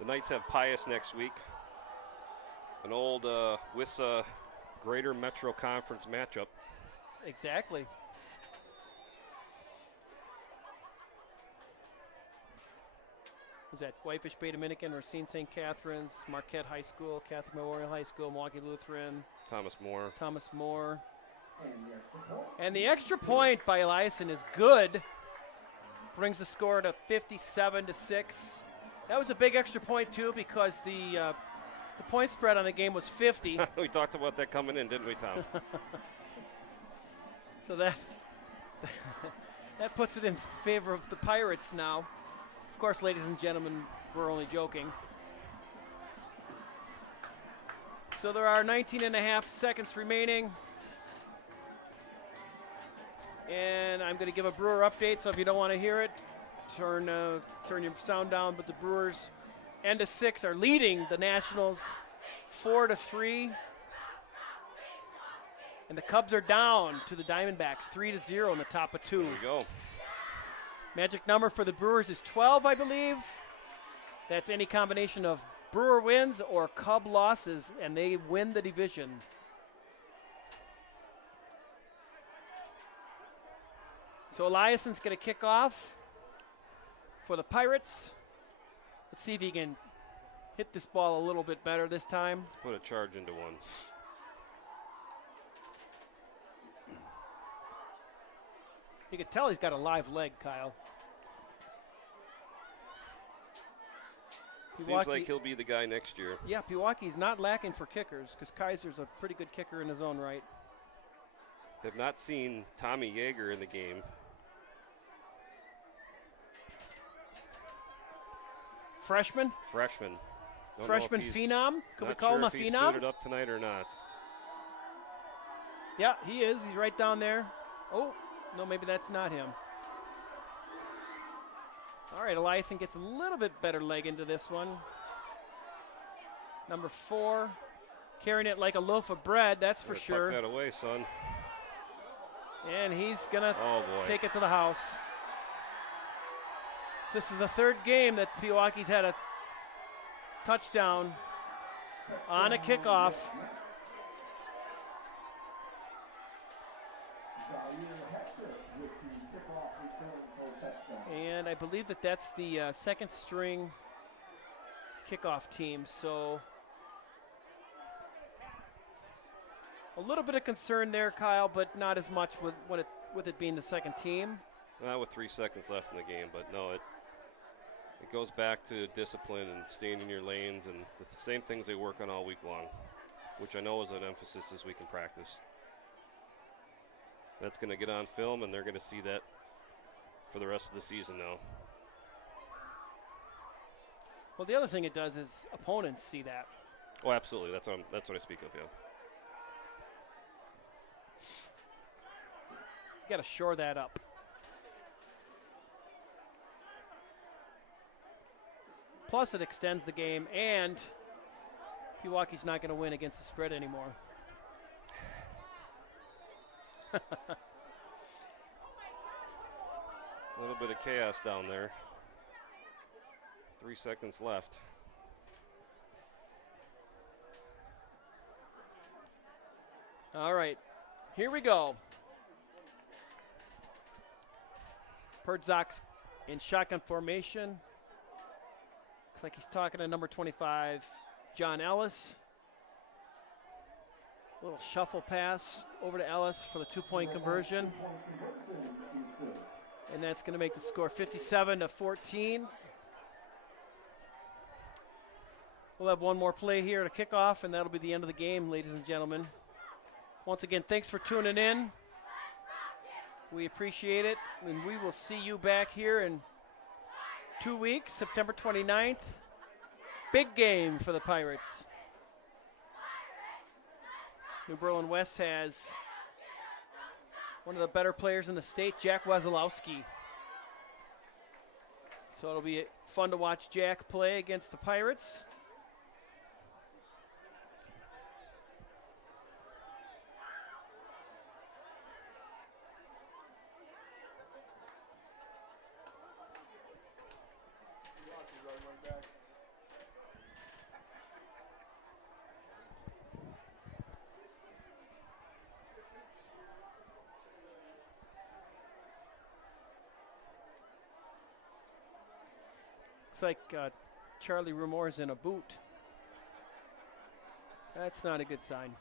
The Knights have Pius next week. An old WISA Greater Metro Conference matchup. Exactly. Is that Whitefish Bay Dominican, Racine St. Catherine's, Marquette High School, Catholic Memorial High School, Milwaukee Lutheran, Thomas More. And the extra point by Eliason is good. Brings the score to 57-6. That was a big extra point, too, because the point spread on the game was 50. We talked about that coming in, didn't we, Tom? So that puts it in favor of the Pirates now. Of course, ladies and gentlemen, we're only joking. So there are 19.5 seconds remaining. And I'm going to give a Brewer update, so if you don't want to hear it, turn your sound down. But the Brewers, end of 6, are leading the Nationals 4-3. And the Cubs are down to the Diamondbacks 3-0 in the top of 2. There we go. Magic number for the Brewers is 12, I believe. That's any combination of Brewer wins or Cub losses, and they win the division. So Eliason's going to kick off for the Pirates. Let's see if he can hit this ball a little bit better this time. Let's put a charge into one. You can tell he's got a live leg, Kyle. Seems like he'll be the guy next year. Yeah, Pewaukee's not lacking for kickers because Kaiser's a pretty good kicker in his own right. Have not seen Tommy Yeager in the game. Freshman? Freshman. Freshman phenom? Could we call him a Not sure if he's phenom? suited up tonight or not. Yeah, he is. He's right down there. Oh, no, maybe that's not him. All right, Eliason gets a little bit better leg into this one. Number 4, carrying it like a loaf of bread, that's for sure. Tuck that away, son. And he's going to Oh, boy. take it to the house. So this is the 3rd game that Pewaukee's had a touchdown on a kickoff. And I believe that that's the second string kickoff team. So a little bit of concern there, Kyle, but not as much with it being the second team. Not with 3 seconds left in the game, but no, it goes back to discipline and staying in your lanes and the same things they work on all week long, which I know is an emphasis this week in practice. That's going to get on film, and they're going to see that for the rest of the season now. Well, the other thing it does is opponents see that. Oh, absolutely. That's what I speak of, yeah. You got to shore that up. Plus, it extends the game, and Pewaukee's not going to win against the spread anymore. A little bit of chaos down there. 3 seconds left. All right, here we go. Pertzak's in shotgun formation. Looks like he's talking to number 25, John Ellis. Little shuffle pass over to Ellis for the two-point conversion. And that's going to make the score 57-14. We'll have one more play here to kick off, and that'll be the end of the game, ladies and gentlemen. Once again, thanks for tuning in. We appreciate it, and we will see you back here in 2 weeks, September 29th. Big game for the Pirates. New Berlin West has one of the better players in the state, Jack Wesolowski. So it'll be fun to watch Jack play against the Pirates. Looks like Charlie Rumore's in a boot. That's not a good sign.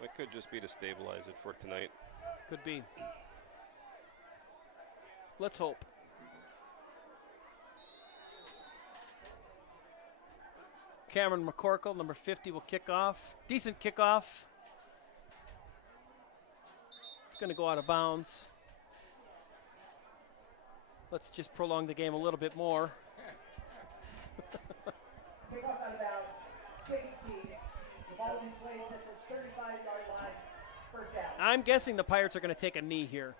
That could just be to stabilize it for tonight. Could be. Let's hope. Cameron McCorkle, number 50, will kick off. Decent kickoff. It's going to go out of bounds. Let's just prolong the game a little bit more. Kickoff out of bounds. 15. The ball is placed at the 35-yard line. First down. I'm guessing the Pirates are going to take a knee here.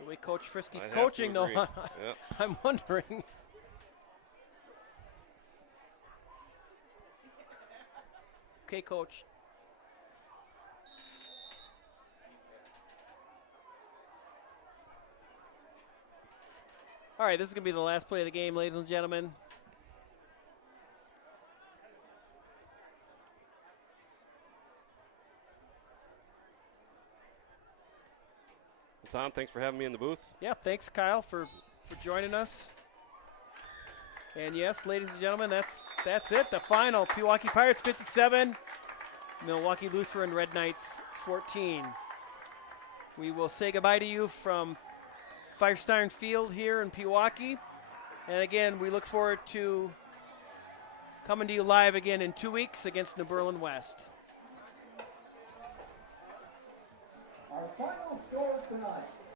The way Coach Frisky's I'd have coaching, to though, agree. Yep. I'm wondering. Okay, Coach. All right, this is going to be the last play of the game, ladies and gentlemen. Tom, thanks for having me in the booth. Yeah, thanks, Kyle, for joining us. And yes, ladies and gentlemen, that's it. The final: Pewaukee Pirates 57, Milwaukee Lutheran Red Knights 14. We will say goodbye to you from Firestein Field here in Pewaukee. And again, we look forward to coming to you live again in 2 weeks against New Berlin West. Our final scores tonight.